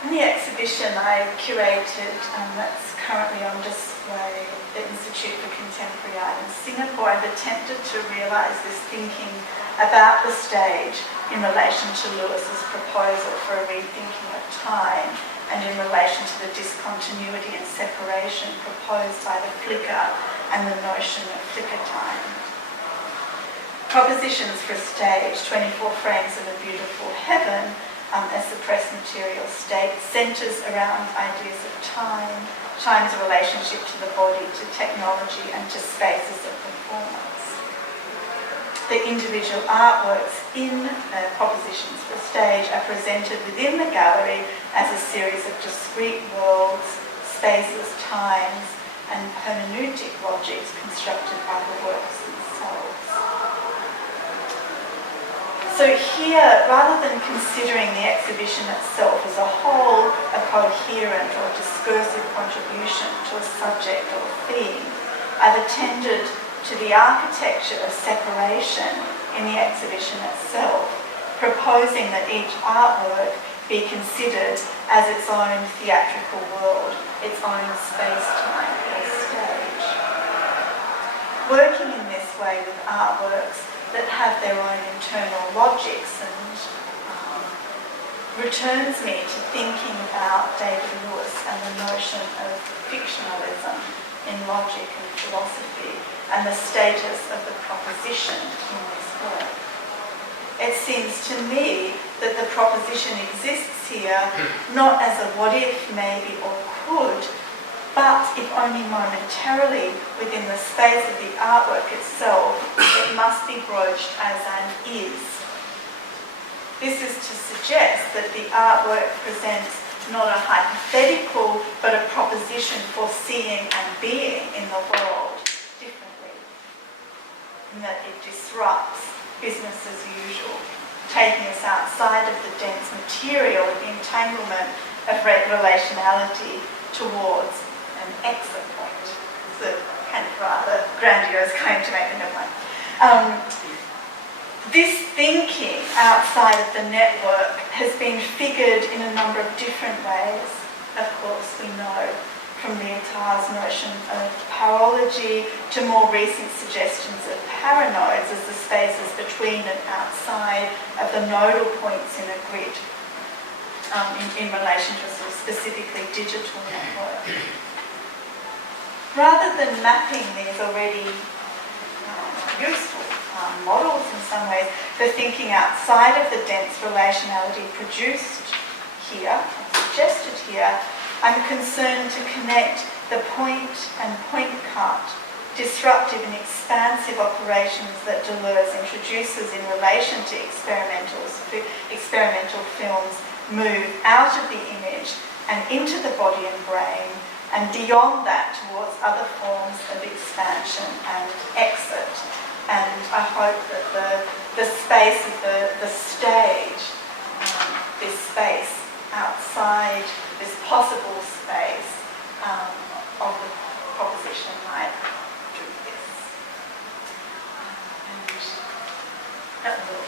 In the exhibition I curated, that's currently on display at the Institute for Contemporary Art in Singapore, I've attempted to realise this thinking about the stage in relation to Lewis's proposal for a rethinking of time and in relation to the discontinuity and separation proposed by the flicker and the notion of flicker time. Propositions for a stage, 24 frames of a beautiful heaven, as the press material states, centres around ideas of time, time's relationship to the body, to technology and to spaces of performance. The individual artworks in propositions for stage are presented within the gallery as a series of discrete worlds, spaces, times and hermeneutic logics constructed by the works themselves. So here, rather than considering the exhibition itself as a whole, a coherent or discursive contribution to a subject or theme, I've attended to the architecture of separation in the exhibition itself, proposing that each artwork be considered as its own theatrical world, its own space-time or stage. Working in this way with artworks that have their own internal logics and returns me to thinking about David Lewis and the notion of fictionalism in logic and philosophy and the status of the proposition in this work. It seems to me that the proposition exists here not as a what if, maybe or could, but if only momentarily within the space of the artwork itself, it must be broached as an is. This is to suggest that the artwork presents not a hypothetical, but a proposition for seeing and being in the world differently, in that it disrupts business as usual, taking us outside of the dense material, the entanglement of relationality towards an exit point. It's a kind of rather grandiose claim to make, but never mind. This thinking outside of the network has been figured in a number of different ways. Of course, we know from Lyotard's notion of parology to more recent suggestions of paranoids as the spaces between and outside of the nodal points in a grid in relation to a sort of specifically digital network. Rather than mapping these already useful models in some ways for thinking outside of the dense relationality produced here, suggested here, I'm concerned to connect the point and point cut, disruptive and expansive operations that Deleuze introduces in relation to experimental films move out of the image and into the body and brain, and beyond that towards other forms of expansion and exit. And I hope that the space of the stage, this space outside, this possible space of the proposition might do this. And that's all.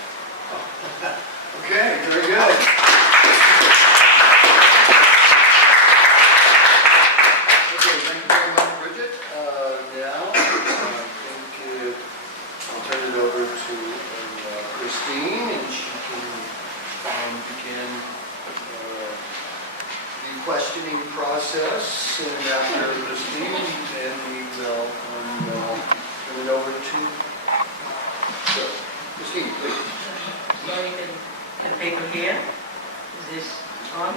Okay, very good. Okay, thank you very much, Bridget. Now, I think I'll turn it over to Christine, and she can begin the questioning process. And after Christine, then we will turn it over to Christine, please. Can people hear? Is this on?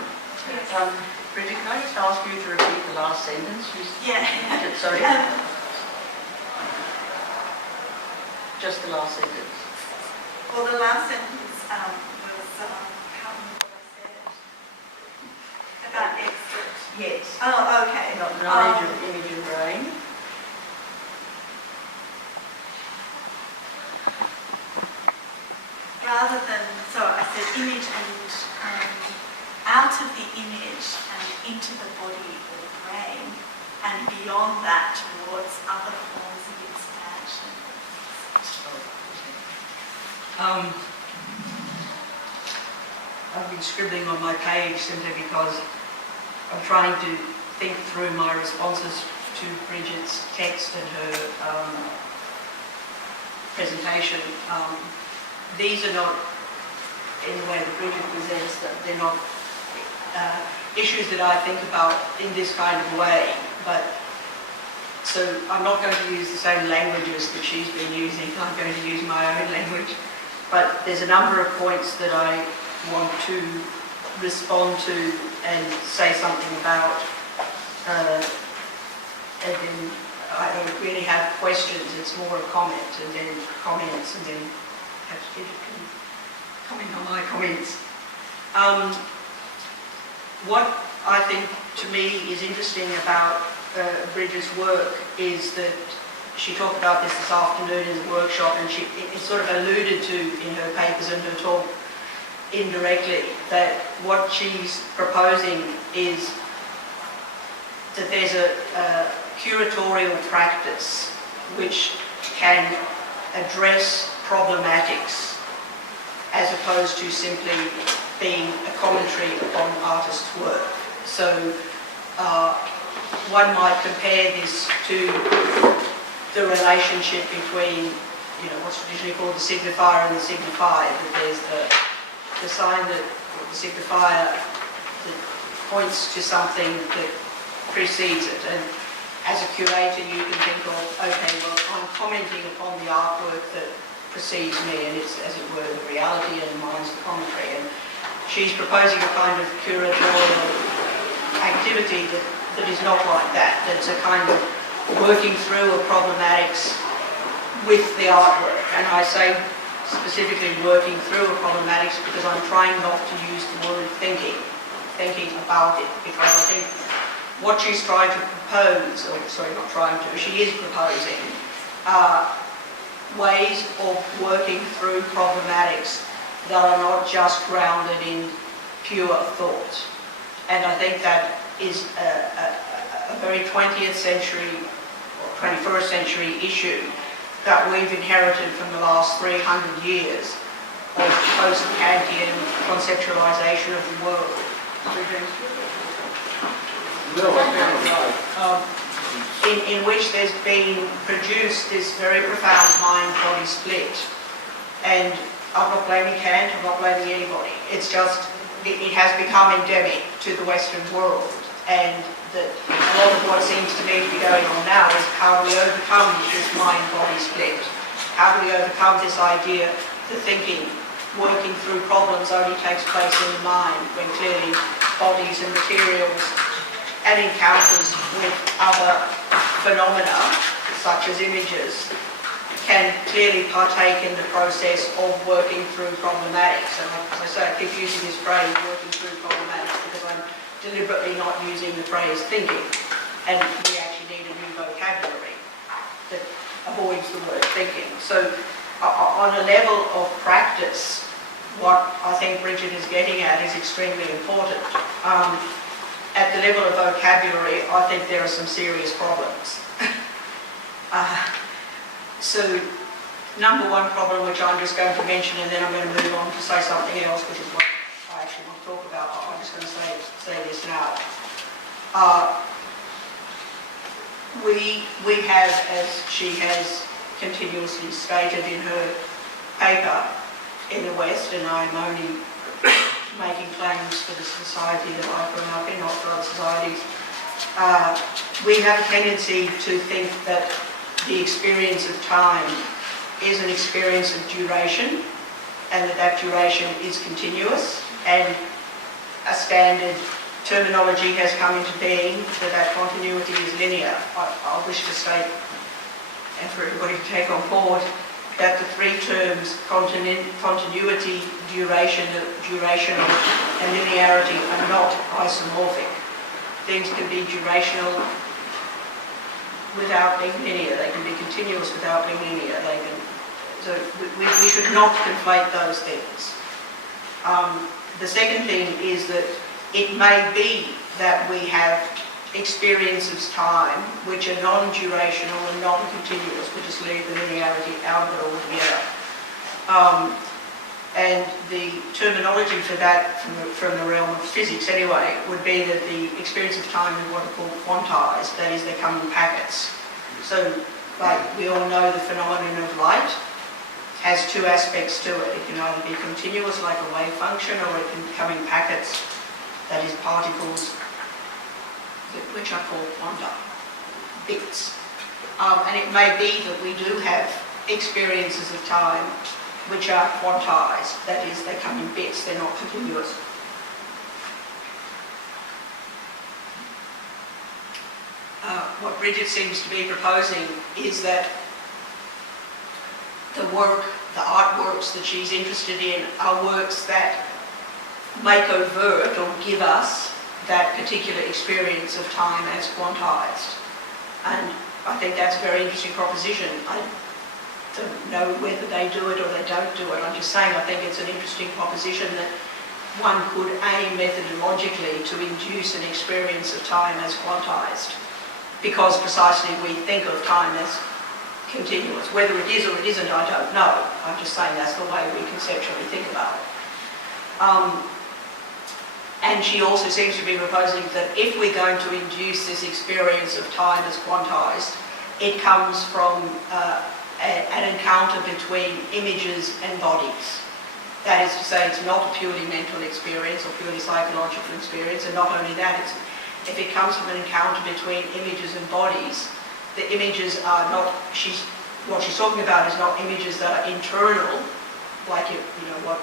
Yes. Bridget, can I just ask you to repeat the last sentence? Yeah. Sorry? Just the last sentence. Well, the last sentence was, I can't remember what I said, about exit. Yes. Oh, okay. Not knowledge of image and brain. Rather than, so I said image and out of the image and into the body or brain, and beyond that towards other forms of expansion. I've been scribbling on my page simply because I'm trying to think through my responses to Bridget's text and her presentation. These are not, in the way that Bridget presents, that they're not issues that I think about in this kind of way. But so I'm not going to use the same languages that she's been using. I'm going to use my own language. But there's a number of points that I want to respond to and say something about. And then I don't really have questions. It's more a comment and then comments, and then perhaps Bridget can comment on my comments. What I think to me is interesting about Bridget's work is that she talked about this afternoon in the workshop, and it sort of alluded to in her papers and her talk indirectly that what she's proposing is that there's a curatorial practice which can address problematics as opposed to simply being a commentary upon artists' work. So one might compare this to the relationship between, what's traditionally called the signifier and the signified. That there's the sign that, or the signifier that points to something that precedes it. And as a curator, you can think of, okay, well, I'm commenting upon the artwork that precedes me, and it's, as it were, the reality, and mine's the commentary. And she's proposing a kind of curatorial activity that is not like that. That's a kind of working through a problematics with the artwork. And I say specifically working through a problematics because I'm trying not to use the word thinking about it, because I think what she's trying to propose, or sorry, not trying to, she is proposing ways of working through problematics that are not just grounded in pure thought. And I think that is a very 20th century or 21st century issue that we've inherited from the last 300 years of post-Kantian conceptualization of the world. In which there's been produced this very profound mind-body split. And I'm not blaming Kant, I'm not blaming anybody. It's just, it has become endemic to the Western world. And that a lot of what seems to me to be going on now is how do we overcome this mind-body split? How do we overcome this idea that thinking, working through problems only takes place in the mind, when clearly bodies and materials and encounters with other phenomena, such as images, can clearly partake in the process of working through problematics. And as I say, I keep using this phrase, working through problematics, because I'm deliberately not using the phrase thinking. And we actually need a new vocabulary that avoids the word thinking. So on a level of practice, what I think Bridget is getting at is extremely important. At the level of vocabulary, I think there are some serious problems. So, number one problem, which I'm just going to mention, and then I'm going to move on to say something else, which is what I actually want to talk about. I'm just going to say this now. We have, as she has continuously stated in her paper, in the West, and I'm only making claims for the society that I've grown up in, not for other societies, we have a tendency to think that the experience of time is an experience of duration, and that duration is continuous, and a standard terminology has come into being that continuity is linear. I wish to state, and for everybody to take on board, that the three terms continuity, durational, and linearity are not isomorphic. Things can be durational without being linear. They can be continuous without being linear. So we should not conflate those things. The second thing is that it may be that we have experiences of time which are non-durational and non-continuous. We just leave the linearity out of it altogether. And the terminology for that, from the realm of physics anyway, would be that the experience of time is what are called quantized, that is, they come in packets. So, like we all know, the phenomenon of light has two aspects to it. It can either be continuous, like a wave function, or it can come in packets, that is particles which are called quanta, bits. And it may be that we do have experiences of time which are quantized, that is, they come in bits, they're not continuous. What Bridget seems to be proposing is that the artworks that she's interested in are works that make overt or give us that particular experience of time as quantized. And I think that's a very interesting proposition. I don't know whether they do it or they don't do it. I'm just saying I think it's an interesting proposition that one could aim methodologically to induce an experience of time as quantized, because precisely we think of time as continuous. Whether it is or it isn't, I don't know. I'm just saying that's the way we conceptually think about it. And she also seems to be proposing that if we're going to induce this experience of time as quantized, it comes from an encounter between images and bodies. That is to say, it's not a purely mental experience or purely psychological experience, and not only that, if it comes from an encounter between images and bodies, the images are not, what she's talking about is not images that are internal, like what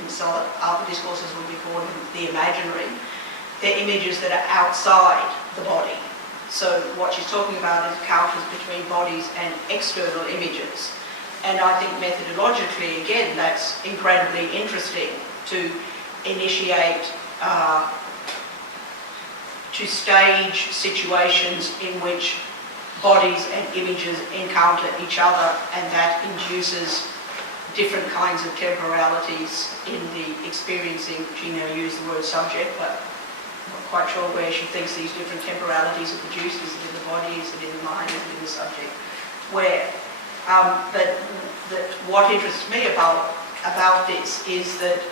in some other discourses would be called the imaginary. They're images that are outside the body. So what she's talking about is encounters between bodies and external images. And I think methodologically, again, that's incredibly interesting to initiate, to stage situations in which bodies and images encounter each other, and that induces different kinds of temporalities in the experiencing. She never used the word subject, but I'm not quite sure where she thinks these different temporalities are produced. Is it in the body? Is it in the mind? Is it in the subject? Where? But what interests me about this is that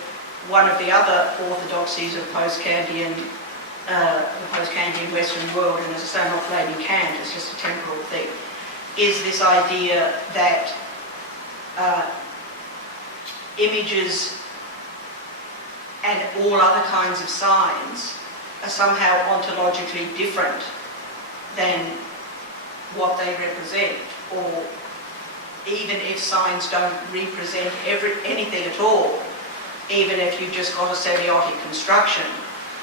one of the other orthodoxies of post-Kantian, the post-Kantian Western world, and as I say, I'm not blaming Kant, it's just a temporal thing, is this idea that images and all other kinds of signs are somehow ontologically different than what they represent, or even if signs don't represent anything at all, even if you've just got a semiotic construction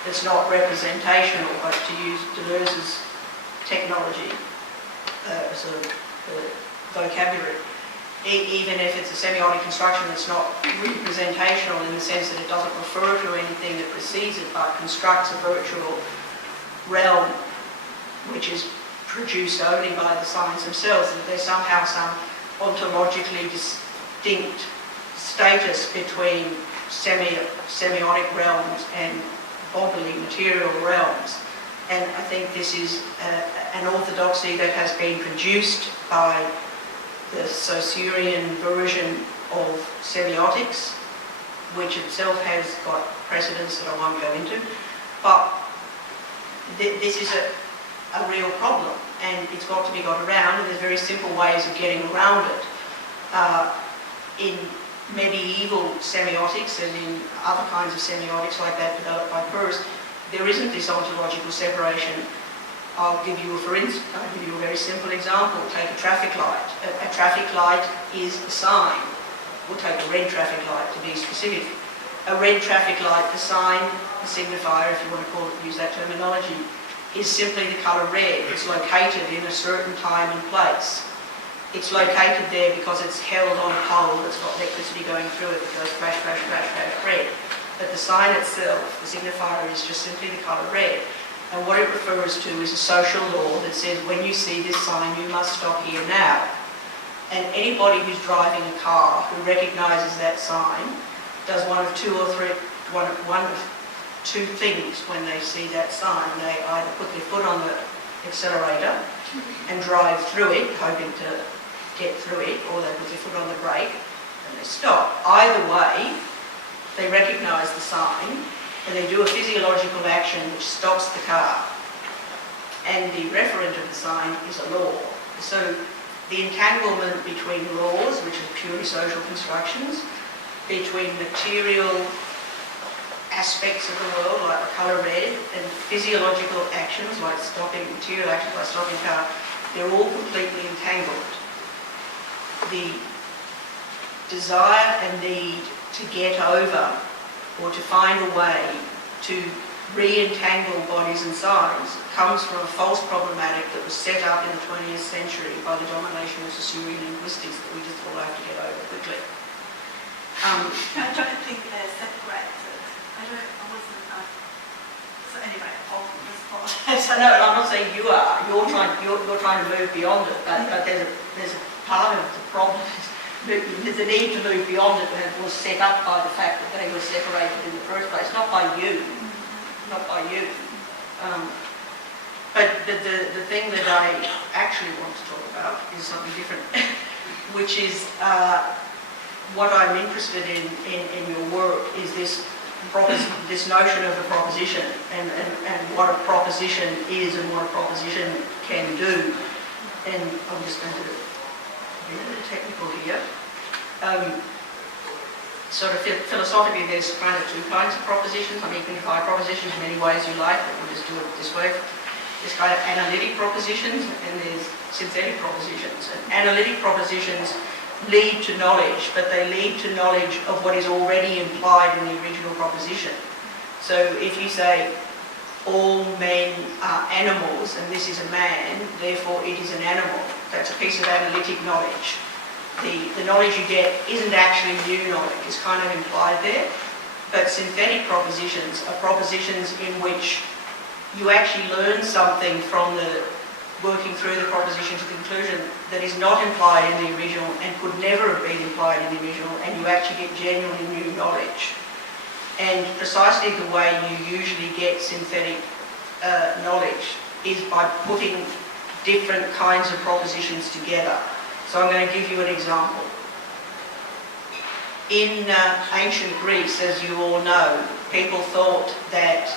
that's not representational, but to use Deleuze's technology, sort of vocabulary, even if it's a semiotic construction that's not representational in the sense that it doesn't refer to anything that precedes it, but constructs a virtual realm which is produced only by the signs themselves, that there's somehow some ontologically distinct status between semiotic realms and bodily material realms. And I think this is an orthodoxy that has been produced by the Saussurean version of semiotics, which itself has got precedents that I won't go into. But this is a real problem, and it's got to be got around, and there's very simple ways of getting around it. In medieval semiotics and in other kinds of semiotics like that developed by Peirce, there isn't this ontological separation. I'll give you a very simple example. Take a traffic light. A traffic light is a sign. We'll take a red traffic light to be specific. A red traffic light, the sign, the signifier, if you want to use that terminology, is simply the colour red. It's located in a certain time and place. It's located there because it's held on a pole that's got electricity going through it that goes flash, flash, flash, flash, red. But the sign itself, the signifier, is just simply the colour red. And what it refers to is a social law that says when you see this sign, you must stop here now. And anybody who's driving a car who recognises that sign does one of two things when they see that sign. They either put their foot on the accelerator and drive through it, hoping to get through it, or they put their foot on the brake and they stop. Either way, they recognise the sign and they do a physiological action which stops the car. And the referent of the sign is a law. So the entanglement between laws, which are purely social constructions, between material aspects of the world, like the colour red, and physiological actions, like stopping, material actions like stopping car, they're all completely entangled. The desire and need to get over or to find a way to re-entangle bodies and signs comes from a false problematic that was set up in the 20th century by the domination of Saussurian linguistics that we just all have to get over quickly. I don't think they're separated. I wasn't, so anyway, I'll respond. So no, I'm not saying you are. You're trying to move beyond it, but there's a part of the problem. There's a need to move beyond it, and it was set up by the fact that they were separated in the first place, not by you. Not by you. But the thing that I actually want to talk about is something different, which is what I'm interested in your work is this notion of a proposition and what a proposition is and what a proposition can do. And I'm just going to be a bit technical here. Sort of philosophically, there's kind of two kinds of propositions. I mean, you can define propositions in many ways you like, but we'll just do it this way. There's kind of analytic propositions and there's synthetic propositions. And analytic propositions lead to knowledge, but they lead to knowledge of what is already implied in the original proposition. So if you say, all men are animals and this is a man, therefore it is an animal, that's a piece of analytic knowledge. The knowledge you get isn't actually new knowledge, it's kind of implied there. But synthetic propositions are propositions in which you actually learn something from the working through the proposition to conclusion that is not implied in the original and could never have been implied in the original, and you actually get genuinely new knowledge. And precisely the way you usually get synthetic knowledge is by putting different kinds of propositions together. So I'm going to give you an example. In ancient Greece, as you all know, people thought that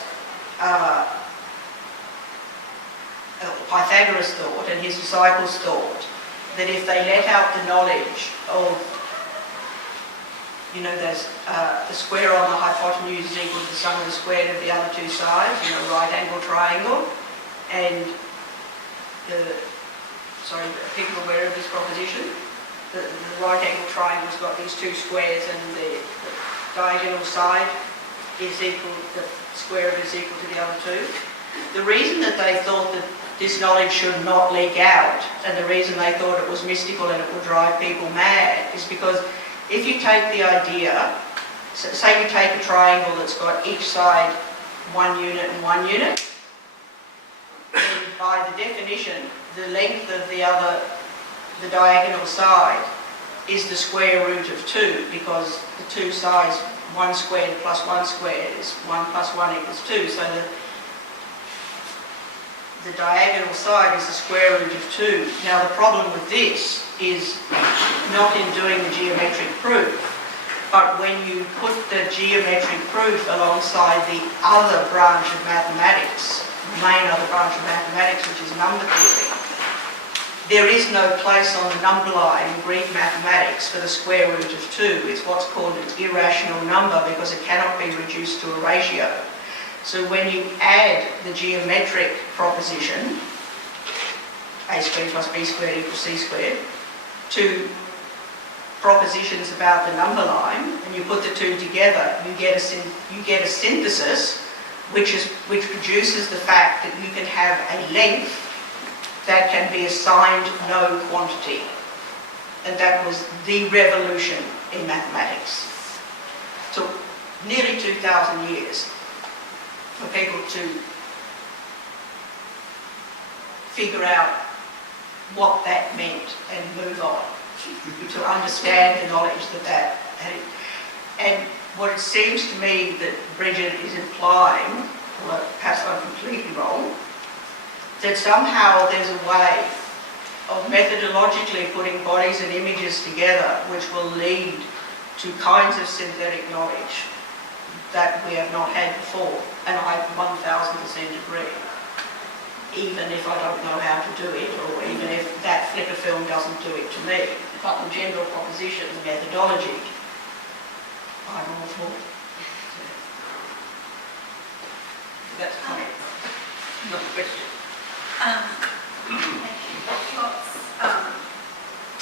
Pythagoras thought, and his disciples thought, that if they let out the knowledge of, there's the square on the hypotenuse is equal to the sum of the square of the other two sides, right angle triangle, and people aware of this proposition? The right angle triangle's got these two squares and the diagonal side is equal, the square of it is equal to the other two. The reason that they thought that this knowledge should not leak out, and the reason they thought it was mystical and it would drive people mad, is because if you take the idea, say you take a triangle that's got each side 1 unit and 1 unit, then by the definition, the length of the diagonal side is the square root of 2, because the two sides, 1 squared plus 1 squared is 1 plus 1 equals 2. So the diagonal side is the square root of 2. Now the problem with this is not in doing the geometric proof, but when you put the geometric proof alongside the other branch of mathematics, the main other branch of mathematics, which is number theory, there is no place on the number line in Greek mathematics for the square root of 2. It's what's called an irrational number because it cannot be reduced to a ratio. So when you add the geometric proposition, a squared plus b squared equals c squared, to propositions about the number line, and you put the two together, you get a synthesis which produces the fact that you can have a length that can be assigned no quantity. And that was the revolution in mathematics. It took nearly 2,000 years for people to figure out what that meant and move on, to understand the knowledge that had. And what it seems to me that Bridget is implying, although perhaps I'm completely wrong, that somehow there's a way of methodologically putting bodies and images together which will lead to kinds of synthetic knowledge that we have not had before. And I 1000% agree. Even if I don't know how to do it, or even if that flicker film doesn't do it to me. But the general proposition, the methodology, I'm all for. Not a question. Thank you. Lots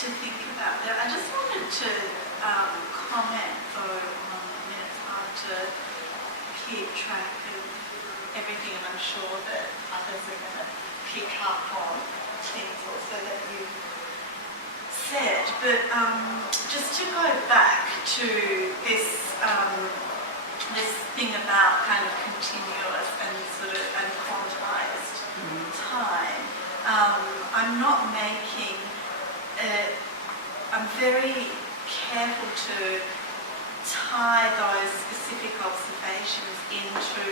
to think about there. I just wanted to comment though on a minute to keep track of everything, and I'm sure that others are going to pick up on things also that you've said. But just to go back to this this thing about kind of continuous and sort of and quantized time. I'm not making I'm very careful to tie those specific observations into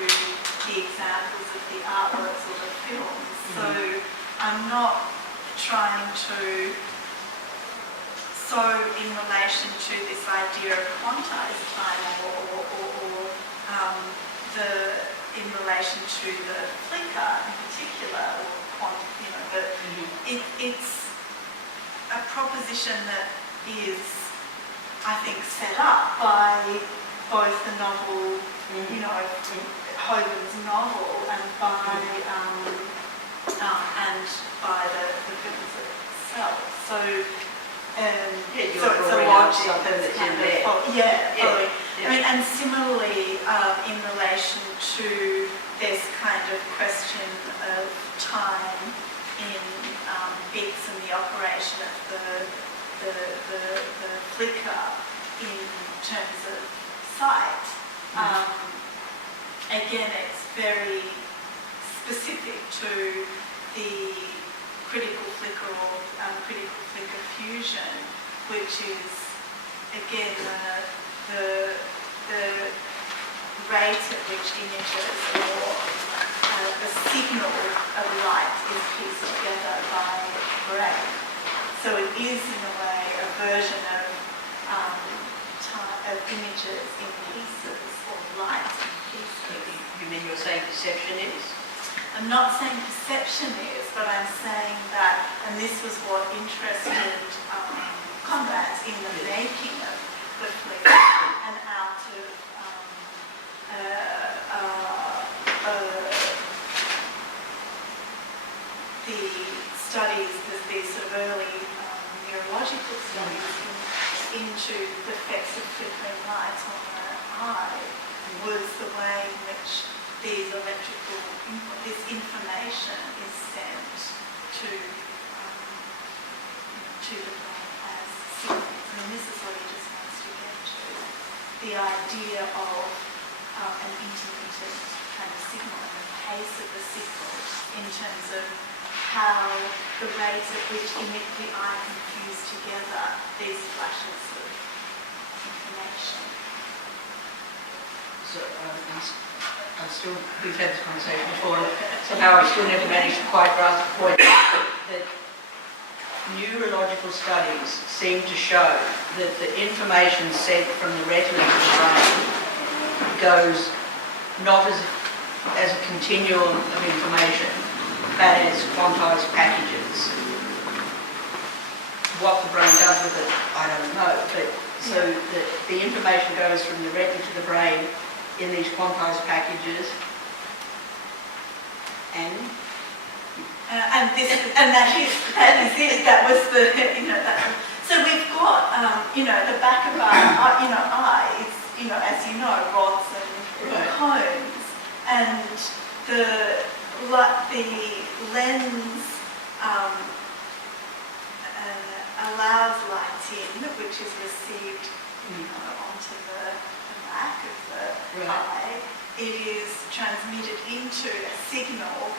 the examples of the artworks or the films. So I'm not trying to, so in relation to this idea of quantized time or in relation to the flicker in particular, or it's a proposition that is, I think, set up by both the novel, Hogan's novel, and by the films itself. So you're so it's a drawing out logic something that's that's in kind there. following. Yeah. I mean, and similarly, in relation to this kind of question of time in bits and the operation of the flicker in terms of sight. Again, it's very specific to the critical flicker or critical flicker fusion, which is again the rate at which images or the signal of light is pieced together by the brain. So it is in a way a version of images in pieces or light in pieces. You mean you're saying perception is? I'm not saying perception is, but I'm saying that, and this was what interested Conrad in the making of the flicker, and out of the studies, these sort of early neurological studies into the effects of flickering light on the eye, was the way in which this information is sent to the brain as signals. And this is what he just wants to get to, the idea of an intermittent kind of signal and the pace of the signal in terms of how the rate at which the eye can fuse together these flashes of information. So we've had this conversation before, and somehow I still never managed to quite grasp the point that neurological studies seem to show that the information sent from the retina to the brain goes not as a continuum of information, but as quantized packages. What the brain does with it, I don't know, but so the information goes from the retina to the brain in these quantized packages, and that is it. That was the so we've got the back of our eye is as you know, rods and cones, and the lens allows light in, which is received onto the back of the eye. It is transmitted into a signal,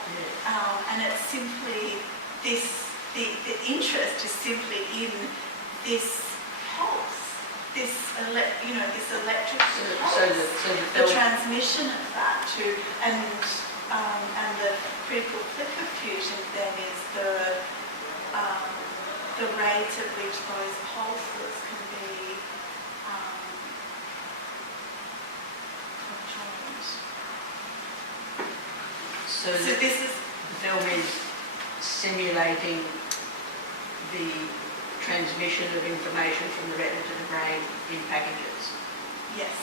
and it's simply this. The interest is simply in this pulse, this electrical pulse, the transmission of that to and the critical flicker fusion then is the rate at which those pulses can be conjoined. so this is the film is simulating the transmission of information from the retina to the brain in packages. yes.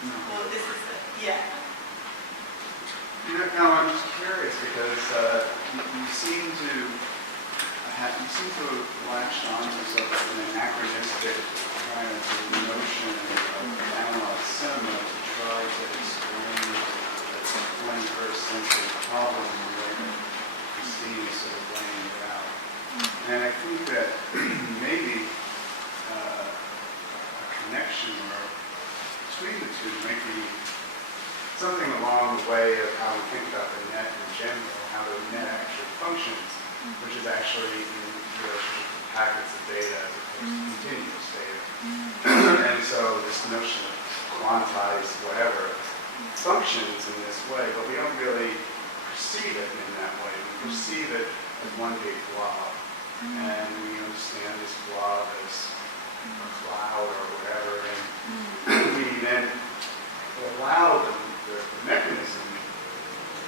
Well, this is it, yeah. No, I'm just curious because you seem to latch on to sort of an anachronistic kind of notion of analog cinema to try to explain the 21st century problem in the way that Christine is sort of laying it out. And I think that maybe a connection or between the two might be something along the way of how we think about the net in general, how the net actually functions, which is actually in relationship to packets of data as opposed to continuous data. And so this notion of quantized whatever functions in this way, but we don't really perceive it in that way. We perceive it as one big blob, and we understand this blob as a cloud or whatever, and we then allow the mechanism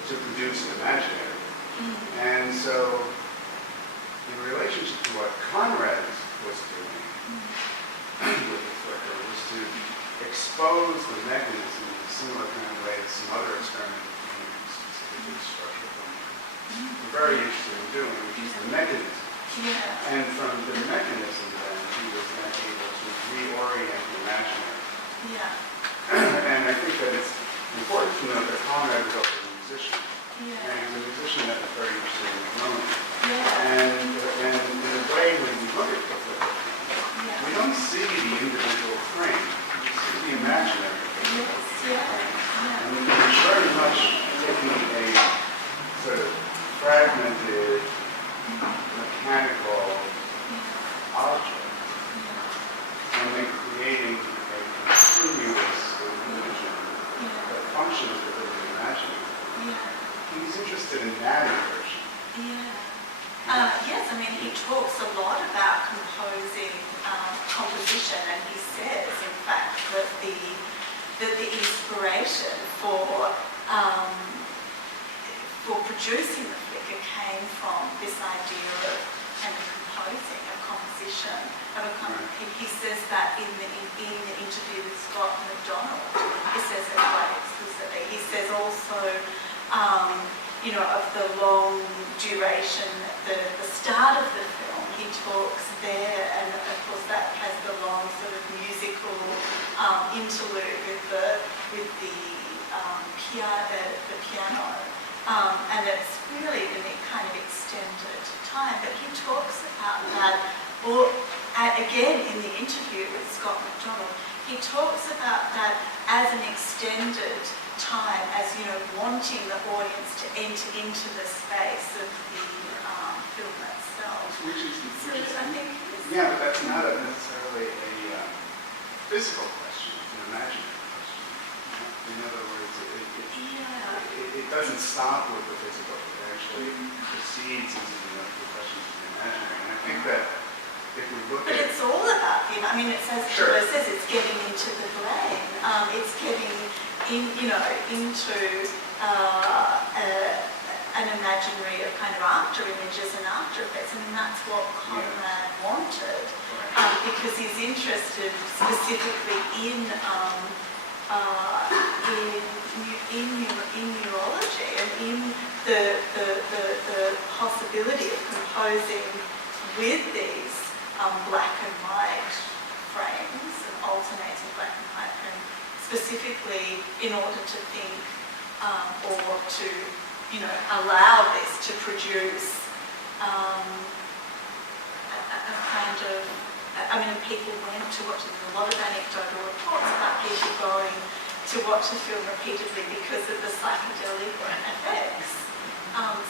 to produce an imaginary. And so, in relationship to what Conrad was doing with the flicker, was to expose the mechanism in a similar kind of way as some other experimental theories, specifically structure function, were very interested in doing, which is the mechanism. Yeah. And from the mechanism, then, he was then able to reorient the imaginary. Yeah. And I think that it's important to note that Conrad was also a musician. Yeah. And he was a musician that was very interested in drumming. Yeah. And in a way, when we look at the flicker, Yeah. we don't see the individual frame, we see the imaginary frame. Yes, yeah. And we can very much taking a sort of fragmented, mechanical object and then creating a continuous illusion that functions within the imaginary. He's interested in that inversion. Yes, I mean, he talks a lot about composition, and he says, in fact, that the inspiration for producing the flicker came from this idea of kind of composing, a composition. He says that in the interview with Scott McDonald. He says it quite explicitly. He says also, of the long duration, the start of the film, he talks there, and of course that has the long sort of musical interlude with the piano, and it's really in a kind of extended time. But he talks about that, or again in the interview with Scott McDonald, he talks about that as an extended time, as wanting the audience to enter into the space of the film itself. I think Yeah, but that's not necessarily a physical question, it's an imaginary question. In other words, it doesn't stop with the physical, it actually proceeds into the questions of the imaginary. And I think that if we look But it's all about the, I mean, it says, Sure. it says it's getting into the brain. It's getting into an imaginary of kind of after images and after effects, and that's what Conrad wanted, because he's interested specifically in neurology and in the possibility of composing with these black and white frames and alternating black and white frames, specifically in order to think or to allow this to produce a kind of, people went to watch it. There's a lot of anecdotal reports about people going to watch the film repeatedly because of the psychedelic effects.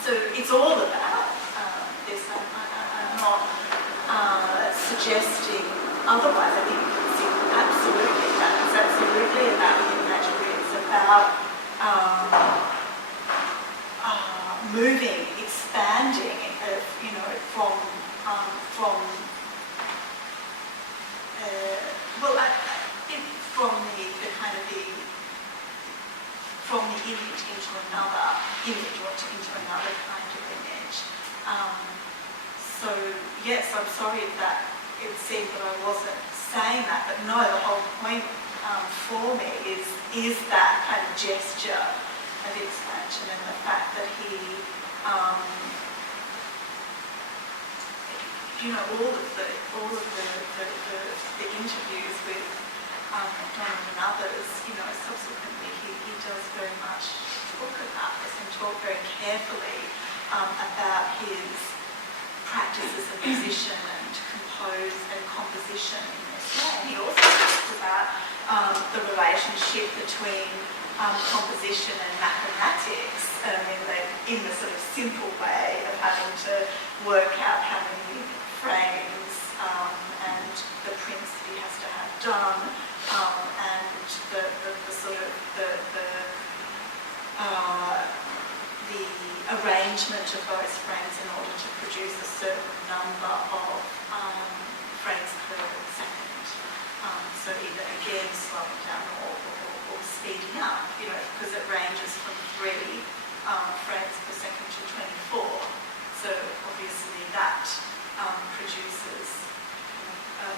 So it's all about this. I'm not suggesting otherwise. I think it's absolutely that. It's absolutely about the imaginary. It's about moving, expanding, from the image into another image or into another kind of image. So yes, I'm sorry that it seemed that I wasn't saying that, but no, the whole point for me is that kind of gesture of expansion, and the fact that he, all of the interviews with Donald and others, subsequently he does very much talk about this and talk very carefully about his practice as a musician and composition in this way. And he also talks about the relationship between composition and mathematics in the sort of simple way of having to work out how many frames and the prints that he has to have done, and the sort of the arrangement of those frames in order to produce a certain number of frames per second. So either again slowing down or speeding up, because it ranges from 3 frames per second to 24. So obviously that produces,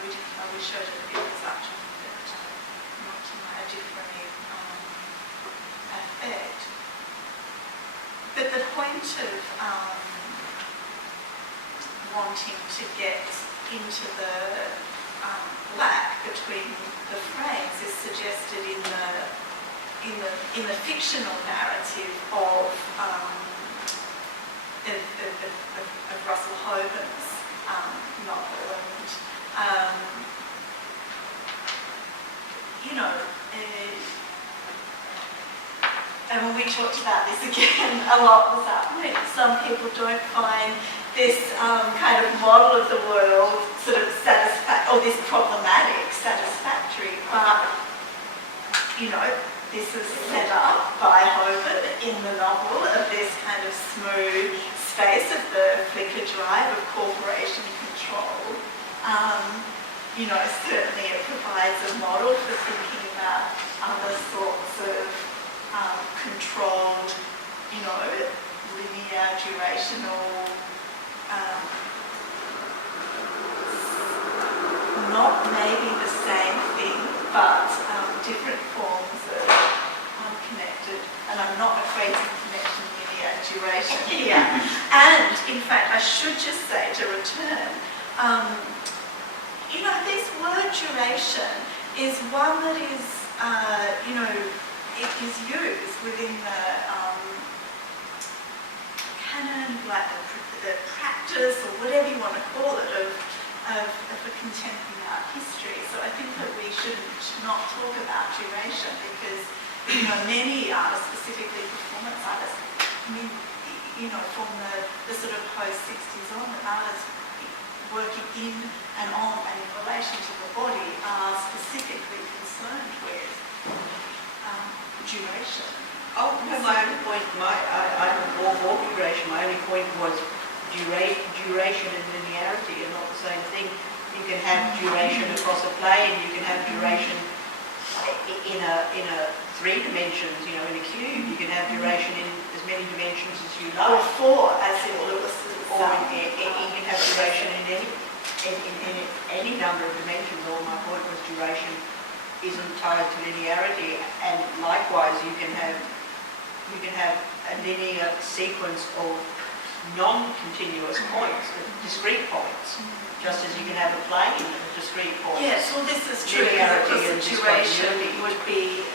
we showed it a bit this afternoon, but not a differing effect. But the point of wanting to get into the lack between the frames is suggested in the fictional narrative of Russell Hoban's novel, and when we talked about this again a lot this afternoon, some people don't find this kind of model of the world sort of or this problematic satisfactory, but this is set up by Hoban in the novel of this kind of smooth space of the flicker drive of corporation control. Certainly it provides a model for thinking about other sorts of controlled, linear, durational, not maybe the same thing, but different forms of connected, and I'm not equating connection, linear, duration here. And in fact, I should just say, to return, this word duration is one that is, it is used within the canon, like the practice, or whatever you want to call it, of a contemporary art history. So I think that we shouldn't not talk about duration, because many artists, specifically performance artists, from the sort of post-60s on, artists working in and on and in relation to the body are specifically concerned with duration. Oh, no, my only point, I'm all for duration. My only point was duration and linearity are not the same thing. You can have duration across a plane, you can have duration in a 3 dimensions, in a cube. You can have duration in as many dimensions as you Or like. 4, as in Lewis's. Or you can have duration in any number of dimensions. All my point was duration isn't tied to linearity, and likewise you can have a linear sequence of non-continuous points, discrete points, just as you can have a plane of discrete points. Yes, well, this is true. Linearity The and duration discontinuity. would be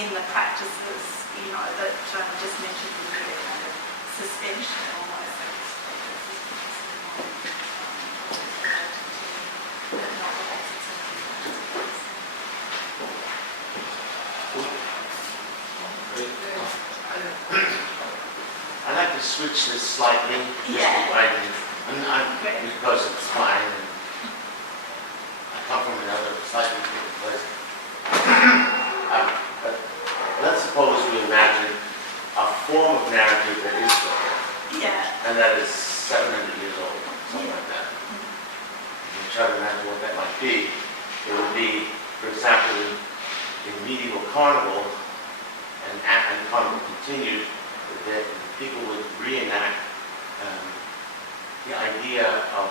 in the practices, that just mentioned would be a kind of suspension almost. I'd like to switch this slightly, Yeah. because it's fine. And I come from another slightly different place. But let's suppose we imagine a form of narrative that is there, Yeah. and that is 700 years old, something like that. And you try to imagine what that might be. It would be, for example, in medieval carnival, and carnival continued, that people would reenact the idea of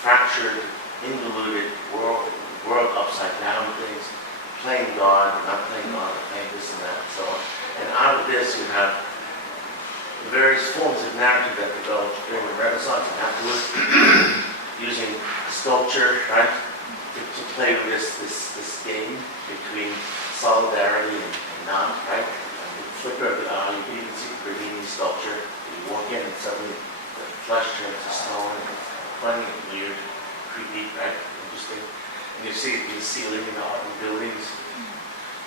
fractured, involuted world upside down things, playing God, or not playing God, or playing this and that, and so on. And out of this, you have the various forms of narrative that developed during the Renaissance and afterwards, using sculpture, right, to play with this game between solidarity and not, right? And the flicker of the eye, you can even see the Bernini sculpture. You walk in and suddenly the flesh turns to stone, and it's funny and weird, creepy, right? Interesting. And you see it in the ceiling in the art and buildings.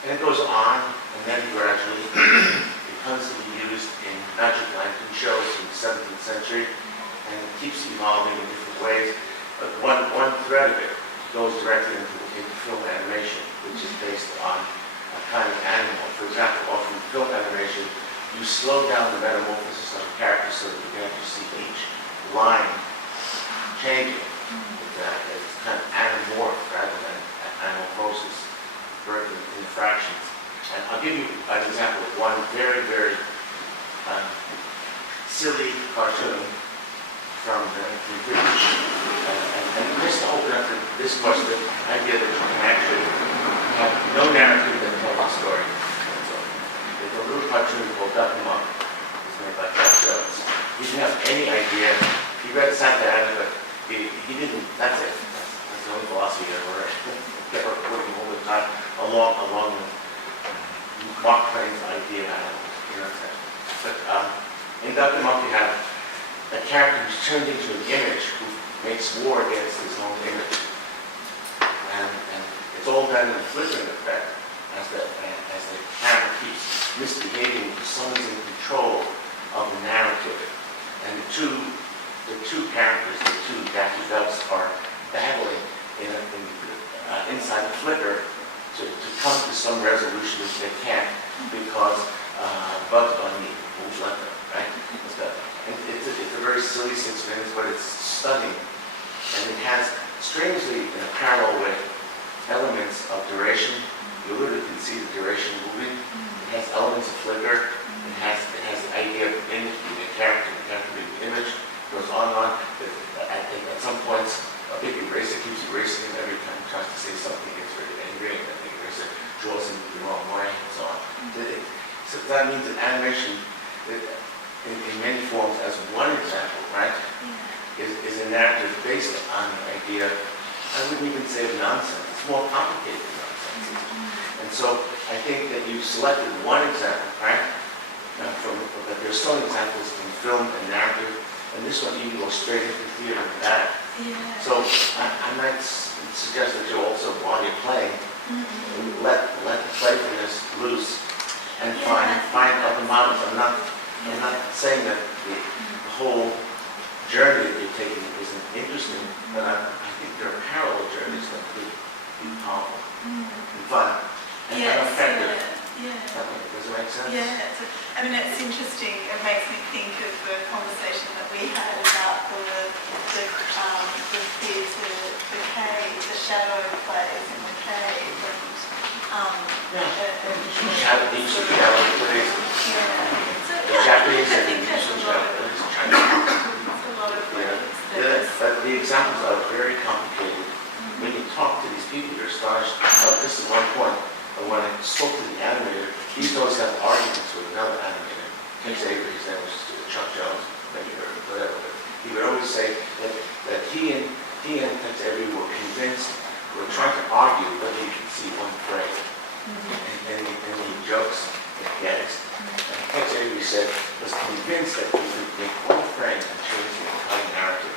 And it goes on, and then gradually it comes to be used in magic lantern shows in the 17th century, and it keeps evolving in different ways. But one thread of it goes directly into film animation, which is based on a kind of animal. For example, often in film animation, you slow down the metamorphosis of a character so that you can actually see each line changing. It's kind of anamorph rather than anamorphosis, birth in fractions. And I'll give you an example of one very, very silly cartoon from the 1950s. And just to open up this question, the idea that you can actually have no narrative that tells a story. So, there's a little cartoon called Duck and Monk. It's made by Jack Jones. He didn't have any idea. He read Santa Ana, but he didn't, that's it. That's the only philosophy I ever read. Kept working all the time along with Mark Twain's idea of animals, you know what I'm saying? But in Duck and Monk, you have a character who's turned into an image who makes war against his own image. And it's all done in a flickering effect as the camera keeps misbehaving, someone's in control of the narrative. And the two characters, the two Daffy Ducks, are battling inside the flicker to come to some resolution which they can't because Bugs Bunny won't let them, right? It's a very silly 6 minutes, but it's stunning. And it has, strangely, in a parallel way, elements of duration. You literally can see the duration moving. It has elements of flicker. It has the idea of image being a character, the character being the image. It goes on and on. At some points, a big eraser keeps erasing him every time he tries to say something. He gets very angry, and the big eraser draws him the wrong way, and so on. So that means that animation, in many forms, as one example, right, is a narrative based on the idea, I wouldn't even say of nonsense. It's more complicated than nonsense. And so I think that you've selected one example, right? But there are so many examples in film and narrative, and this one even goes straight into theater and that. So I might suggest that you also, while you're playing, let the playfulness loose and find other models. I'm not saying that the whole journey that you're taking isn't interesting, but I think there are parallel journeys that could be powerful and fun and effective. Does it make sense? I mean, it's interesting. It makes me think of the conversation that we had about the theatre, the cave, the shadow plays in the cave, The Japanese I and think the there's Asian a lot of but the examples are very complicated. When you talk to these people, you're astonished. This is one point. When I spoke to the animator, he used to always have arguments with another animator. Tim Avery, his name was Chuck Jones, maybe or whatever. But he would always say that he and Tim Avery were convinced, were trying to argue whether you could see one frame. And he jokes and gags. And Tim Avery said, was convinced that you could make one frame and change the entire narrative.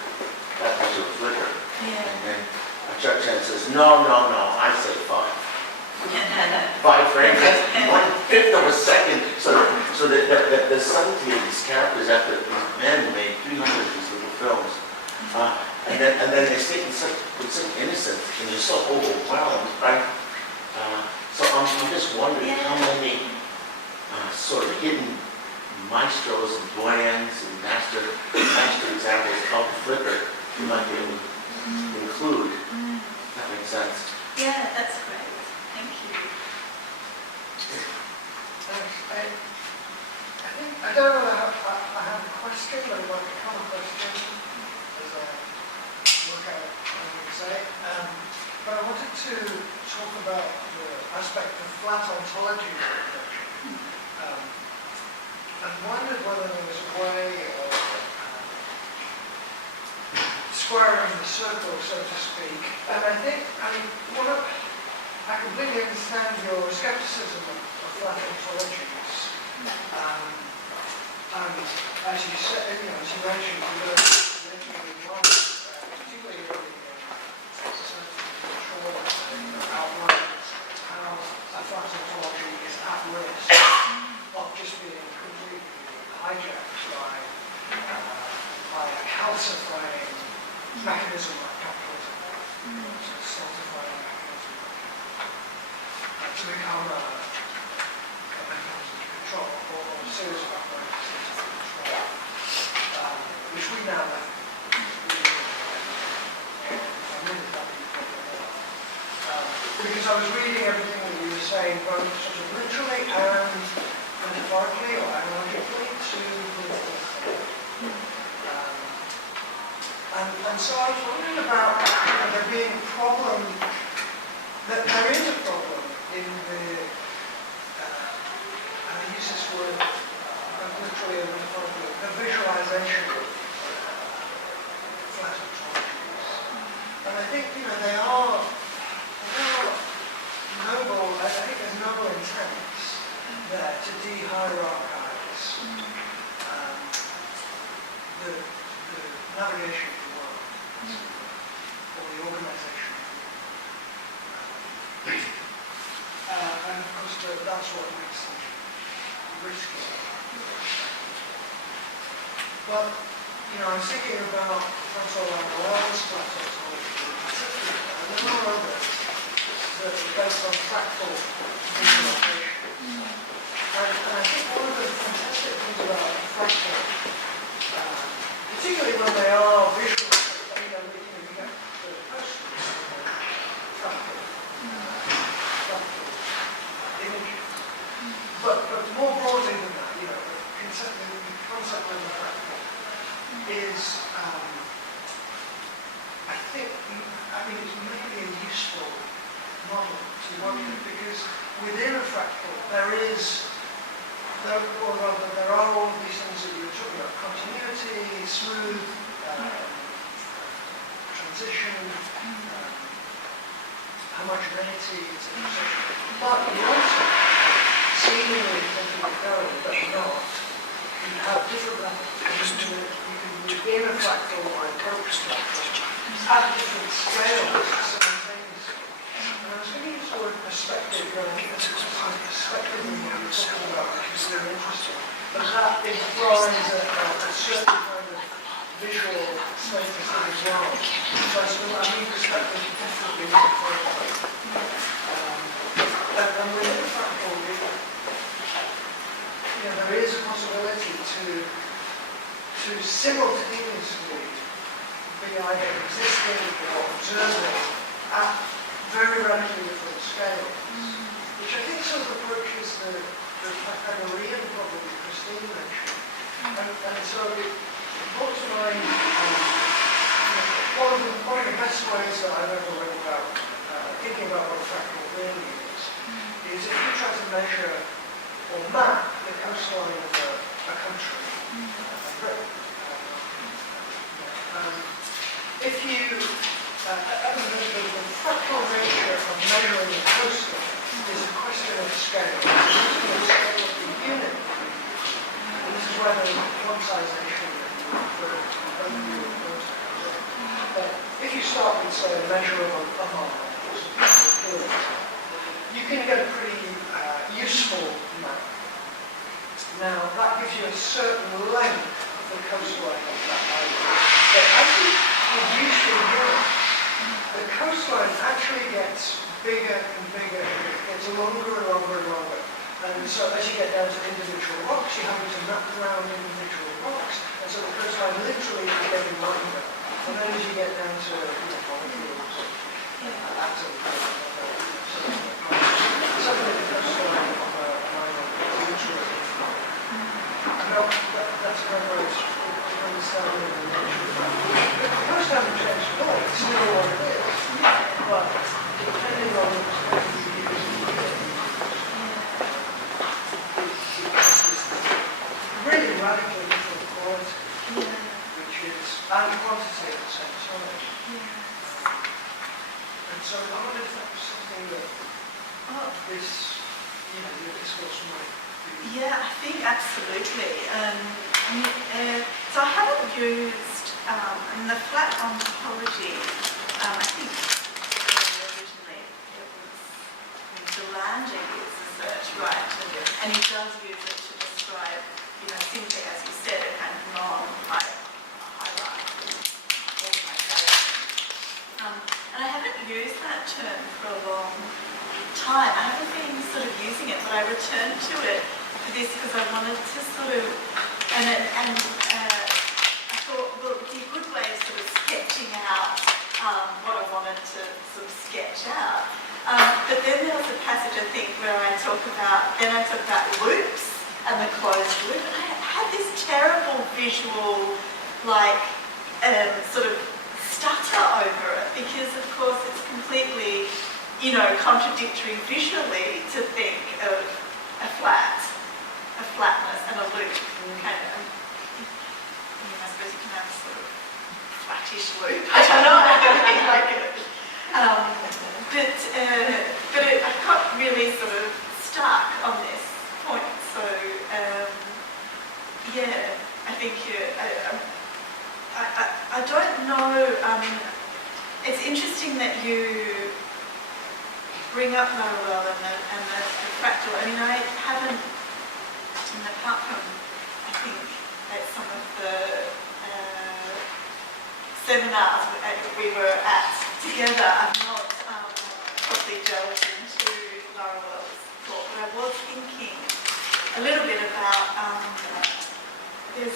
That much of a flicker. And then Chuck Jones says, no, I say 5. 5 frames, that's 1/5 of a second. So the subtlety of these characters after these men made 300 of these little films. And then they speak with such innocence, and you're so overwhelmed, right? So I'm just wondering how many sort of hidden maestros and doyens and master examples of the flicker you might be able to include. That makes sense. Yeah, that's great. Thank you. Thanks. I don't know, I have a question, or like a common question, as I look at it, I would say. but I wanted to talk about the aspect of flat ontology of the collection. And wondered whether there was a way of squaring the circle, so to speak. And I think, I completely understand your skepticism of flat ontologies. And as you said, as you mentioned, you know, particularly early in outlines how a flat ontology is at risk of just being completely hijacked by a calcifying mechanism like capitalism, so a stultifying mechanism to become a mechanism to control, or a series of apparatus to control, which we now know. I'm really happy you brought that up. Because I was reading everything that you were saying, both sort of literally and metaphorically or analogically to political theory. And so I was wondering about there being a problem, that there is a problem in the, and I use this word literally and metaphorically, the visualization of flat ontologies. And I think, they are noble, I think there's noble intents there to de-hierarchize the navigation of the world, or the organization of the world. And of course, that's what makes them risky. But, I was thinking about François Lamorel's flat ontology in particular, and there are others that are based on fractal visualization. And I think one of the fantastic things about fractal, particularly when they are visual, you get the fractal images. But more broadly than that, the concept of the fractal is, I think, it's maybe a useful model to work with, because within a fractal there are all of these things that you were talking about: continuity, smooth, transition, homogeneity, etc. But you also seemingly think of it going, but not. You have different levels. You can within a fractal or approach fractal at different scales simultaneously. And I was going to use the word perspective, but I think that's a question of perspective in what you're talking about, which is really interesting. But that implies a certain kind of visual status as well. So I mean perspective differently metaphorically. And within a fractal, there is a possibility to simultaneously be either existing or observing at very radically different scales, which I think sort of approaches the Pythagorean problem that Christine mentioned. And so it brought to mind one of the best ways that I've ever read about thinking about what a fractal really is if you try to measure or map the coastline of a country, Britain. If you, the fractal nature of measuring the coastline is a question of scale. It's a question of scale of the unit. And this is where the quantization overview of coastline comes in. But if you start with, say, a measure of a mile, you can get a pretty useful map. Now, that gives you a certain length of the coastline of that island. But as you reduce the unit, the coastline actually gets bigger and bigger, it gets longer and longer and longer. And so as you get down to individual rocks, you're having to map around individual rocks. And so the coastline literally is getting longer. And then as you get down to molecules, atoms, suddenly the coastline of an island is literally infinite. That's a very, very understanding of the nature of that. The coastline changes at all, it's still what it is. But so I wonder if that was something that Oh, this, your discourse might be. yeah, I think absolutely. So I haven't used, the flat ontology, I think originally it was Delanger uses it, right? And he does use it to describe, simply as you said, a kind of non-hierarchical organisation. And I haven't used that term for a long time. I haven't been sort of using it, but I returned to it for this because I wanted to sort of, I thought, well, it would be a good way of sort of sketching out what I wanted to sort of sketch out. But then there was a passage, I think, where I talk about loops and the closed loop. And I had this terrible visual, sort of stutter over it because, of course, it's completely, contradictory visually to think of a flatness and a loop. Kind of, I suppose you can have a sort of flattish loop. I don't know. But I got really sort of stuck on this point. So I think I don't know. It's interesting that you bring up Laruelle and the fractal. I mean, I haven't, apart from I think at some of the seminars we were at together, I've not properly delved into Laruelle's thought, but I was thinking a little bit about there's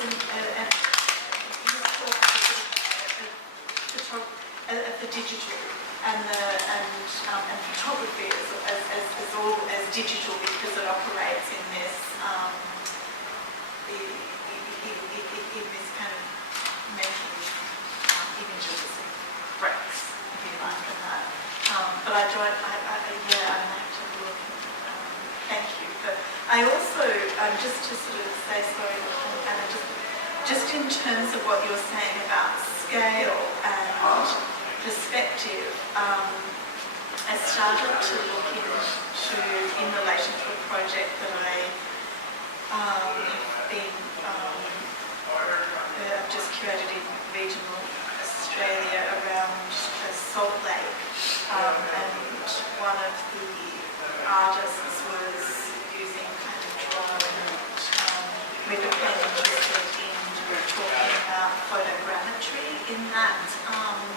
of the digital and photography as digital because it operates in this in this kind of making images breaks, if you like, and that. But I don't. I have to look. Thank you. But I also just to sort of say sorry, Anna, just in terms of what you're saying about scale and perspective, I started to look into, in relation to a project that I've just curated in regional Australia around Salt Lake, and one of the artists was using kind of drone. We became interested in talking about photogrammetry in that context,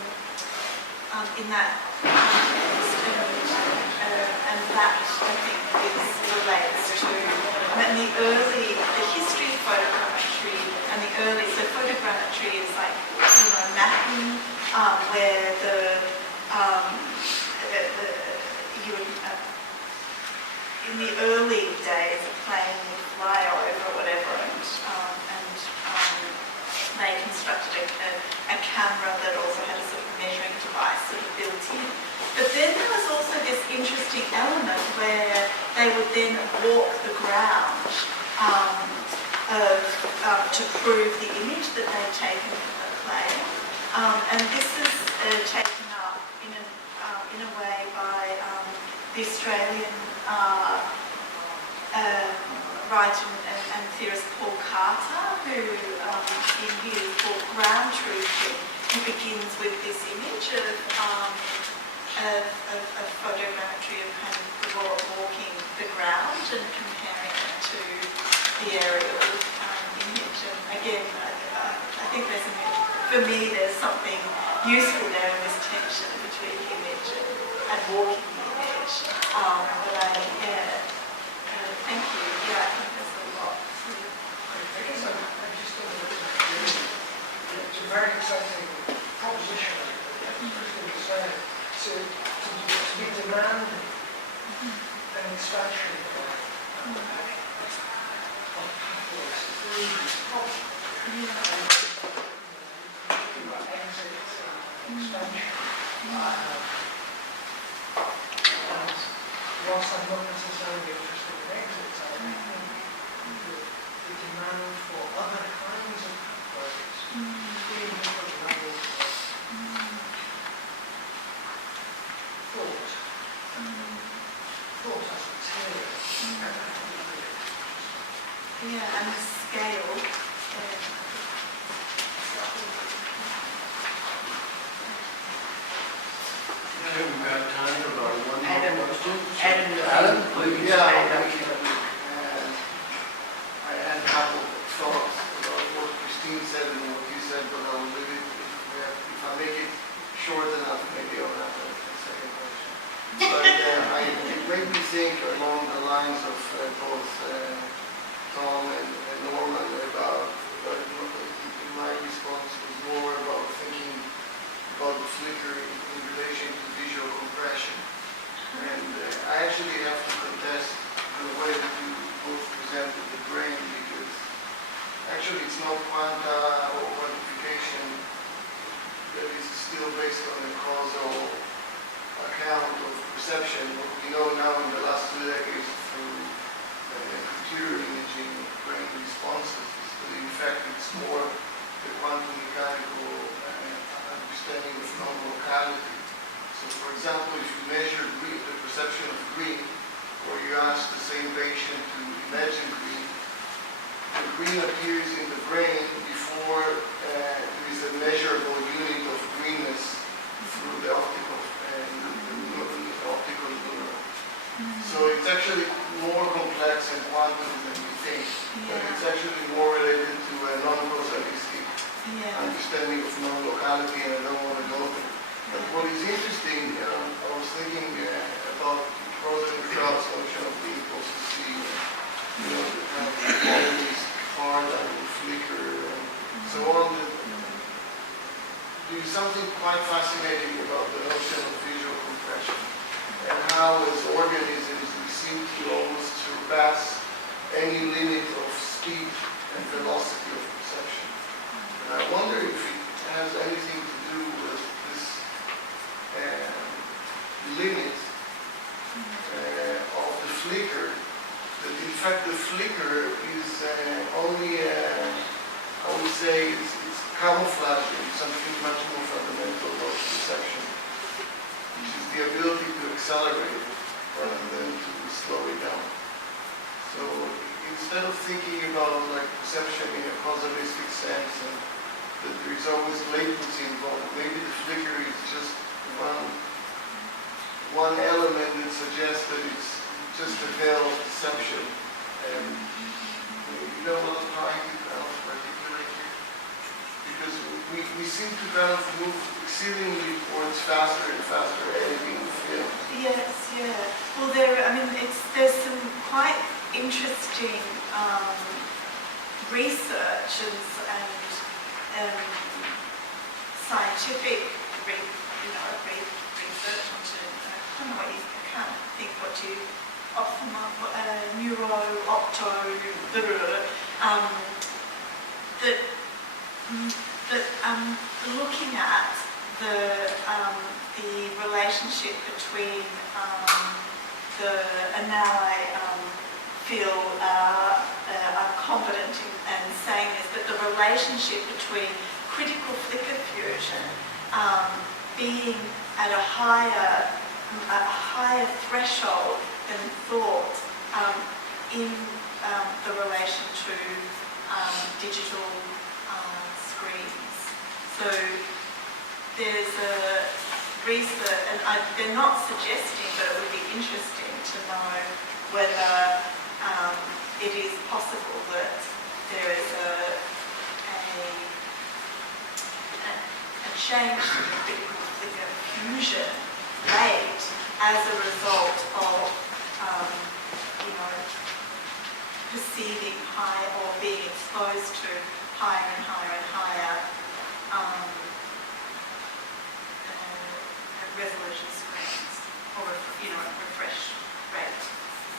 and that I think relates to the history of photogrammetry and the early. So photogrammetry is like mapping, where in the early days of playing with flyover or whatever, and they constructed a camera that also had a sort of measuring device sort of built in. But then there was also this interesting element where they would then walk the ground to prove the image that they'd taken from the play. And this is taken up in a way by the Australian writer and theorist Paul Carter, who in his book Ground Truthing, he begins with this image of photogrammetry of kind of walking the ground and comparing it to the aerial image. And again, I think for me there's something useful there in this tension between image and walking the image. Thank you. Yeah, I think there's a lot. I guess I just thought it's a very exciting proposition. It's interesting to say to be demanding an expansion of pathways through this problem. About exits and expansion. And whilst I'm not necessarily interested in exits, I think the demand for other kinds of pathways, being different levels of Yeah, and the scale. Okay, we've got time for about one Adam. more question. Adam, Please. Yeah, I had a couple of thoughts about what Christine said and what you said, but I'll leave it, if I make it short enough, maybe I'll have a second question. But it made me think along the lines of both Tom and Norman about, my response was more about thinking about the flicker in relation to visual compression. And I actually have to contest the way that you both presented the brain, because actually it's not quanta or quantification that is still based on a causal account of perception. What we know now in the last 2 decades through computer imaging of brain responses is that in fact it's more the quantum mechanical understanding of non-locality. So for example, if you measure green, the perception of green, or you ask the same patient to imagine green, the green appears in the brain before there is a measurable unit of greenness through the optical neuron. So it's actually more complex and quantum than we think, but it's actually more related to a non-causalistic understanding of non-locality, and I don't want to go there. But what is interesting, I was thinking about Rosa Crowd's notion of being able to see, the kind of qualities, hard and flicker and so on. There is something quite fascinating about the notion of visual compression and how as organisms we seem to almost surpass any limit of speed and velocity of perception. And I wonder if it has anything to do with this limit of the flicker, that in fact the flicker is only, I would say, it's camouflaging something much more fundamental about perception, which is the ability to accelerate rather than to slow it down. So instead of thinking about like perception in a causalistic sense and that there is always latency involved, maybe the flicker is just one element that suggests that it's just a veil of deception. And you know what I'm trying to kind of articulate here? Because we seem to kind of move exceedingly towards faster and faster editing of film. Yes, yeah. Well, there's some quite interesting research and scientific research onto, I can't think what you, neuro-opto, looking at the relationship between and now I feel I'm confident in saying this, but the relationship between critical flicker fusion being at a higher threshold than thought in the relation to digital screens. So there's a research, and they're not suggesting, but it would be interesting to know whether it is possible that there is a change to the critical flicker fusion rate as a result of perceiving high or being exposed to higher and higher and higher resolution screens or refresh rate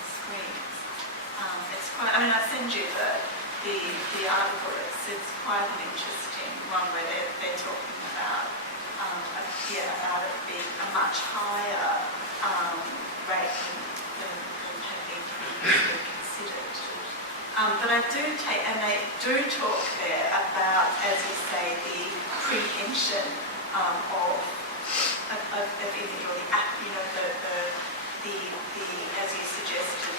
screens. It's quite. I'll send you the article. It's quite an interesting one where they're talking about about it being a much higher rate than had been previously considered. But I do take, and they do talk there about, as you say, the prehension of image, or the app, the as you suggested,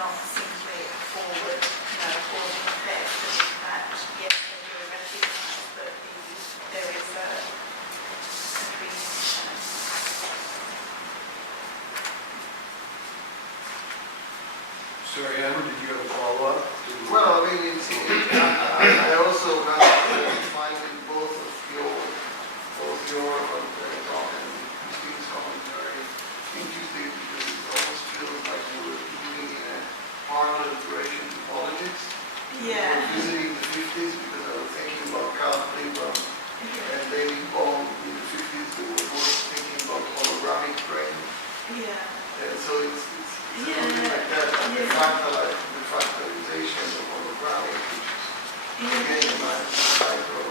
not simply a forward, cause and effect, and that, yes, they do recognise that there is a contribution. Sorry, Andrew, did you have a follow-up? Well, I mean, I also kind of find in both your talk and Christine's commentary interesting because it almost feels like we're living in a parallel duration to politics. Yeah. We're visiting the 50s because I was thinking about Carl Lieber and David Bohm in the 50s. They were both thinking about holographic brain. Yeah. And so it's something like that, and the fractalization of holographic, which is again my micro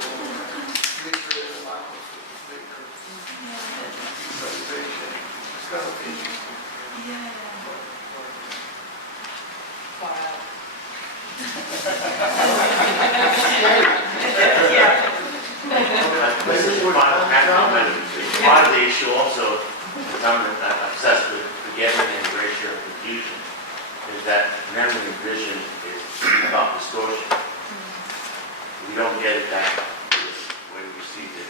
flicker and macro flicker visualization. It's kind of interesting. Yeah. This is part of the issue also, I'm obsessed with forgetting and erasure and confusion, is that memory and vision is about distortion. We don't get it back the way we received it.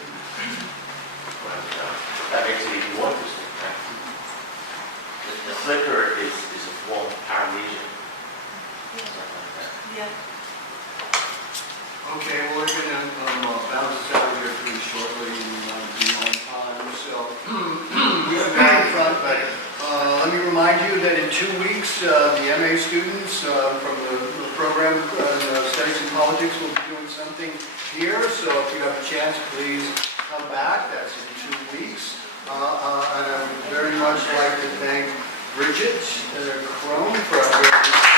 But that makes it even more interesting, right? The flicker is a form of paramnesia. Something like that. Yeah. Okay, well, we're going to bounce this out here pretty shortly and be on time, so we can go in front, but let me remind you that in 2 weeks, the MA students from the program, Studies in Politics, will be doing something here, so if you have a chance, please come back. That's in 2 weeks. And I would very much like to thank Bridget Crone for our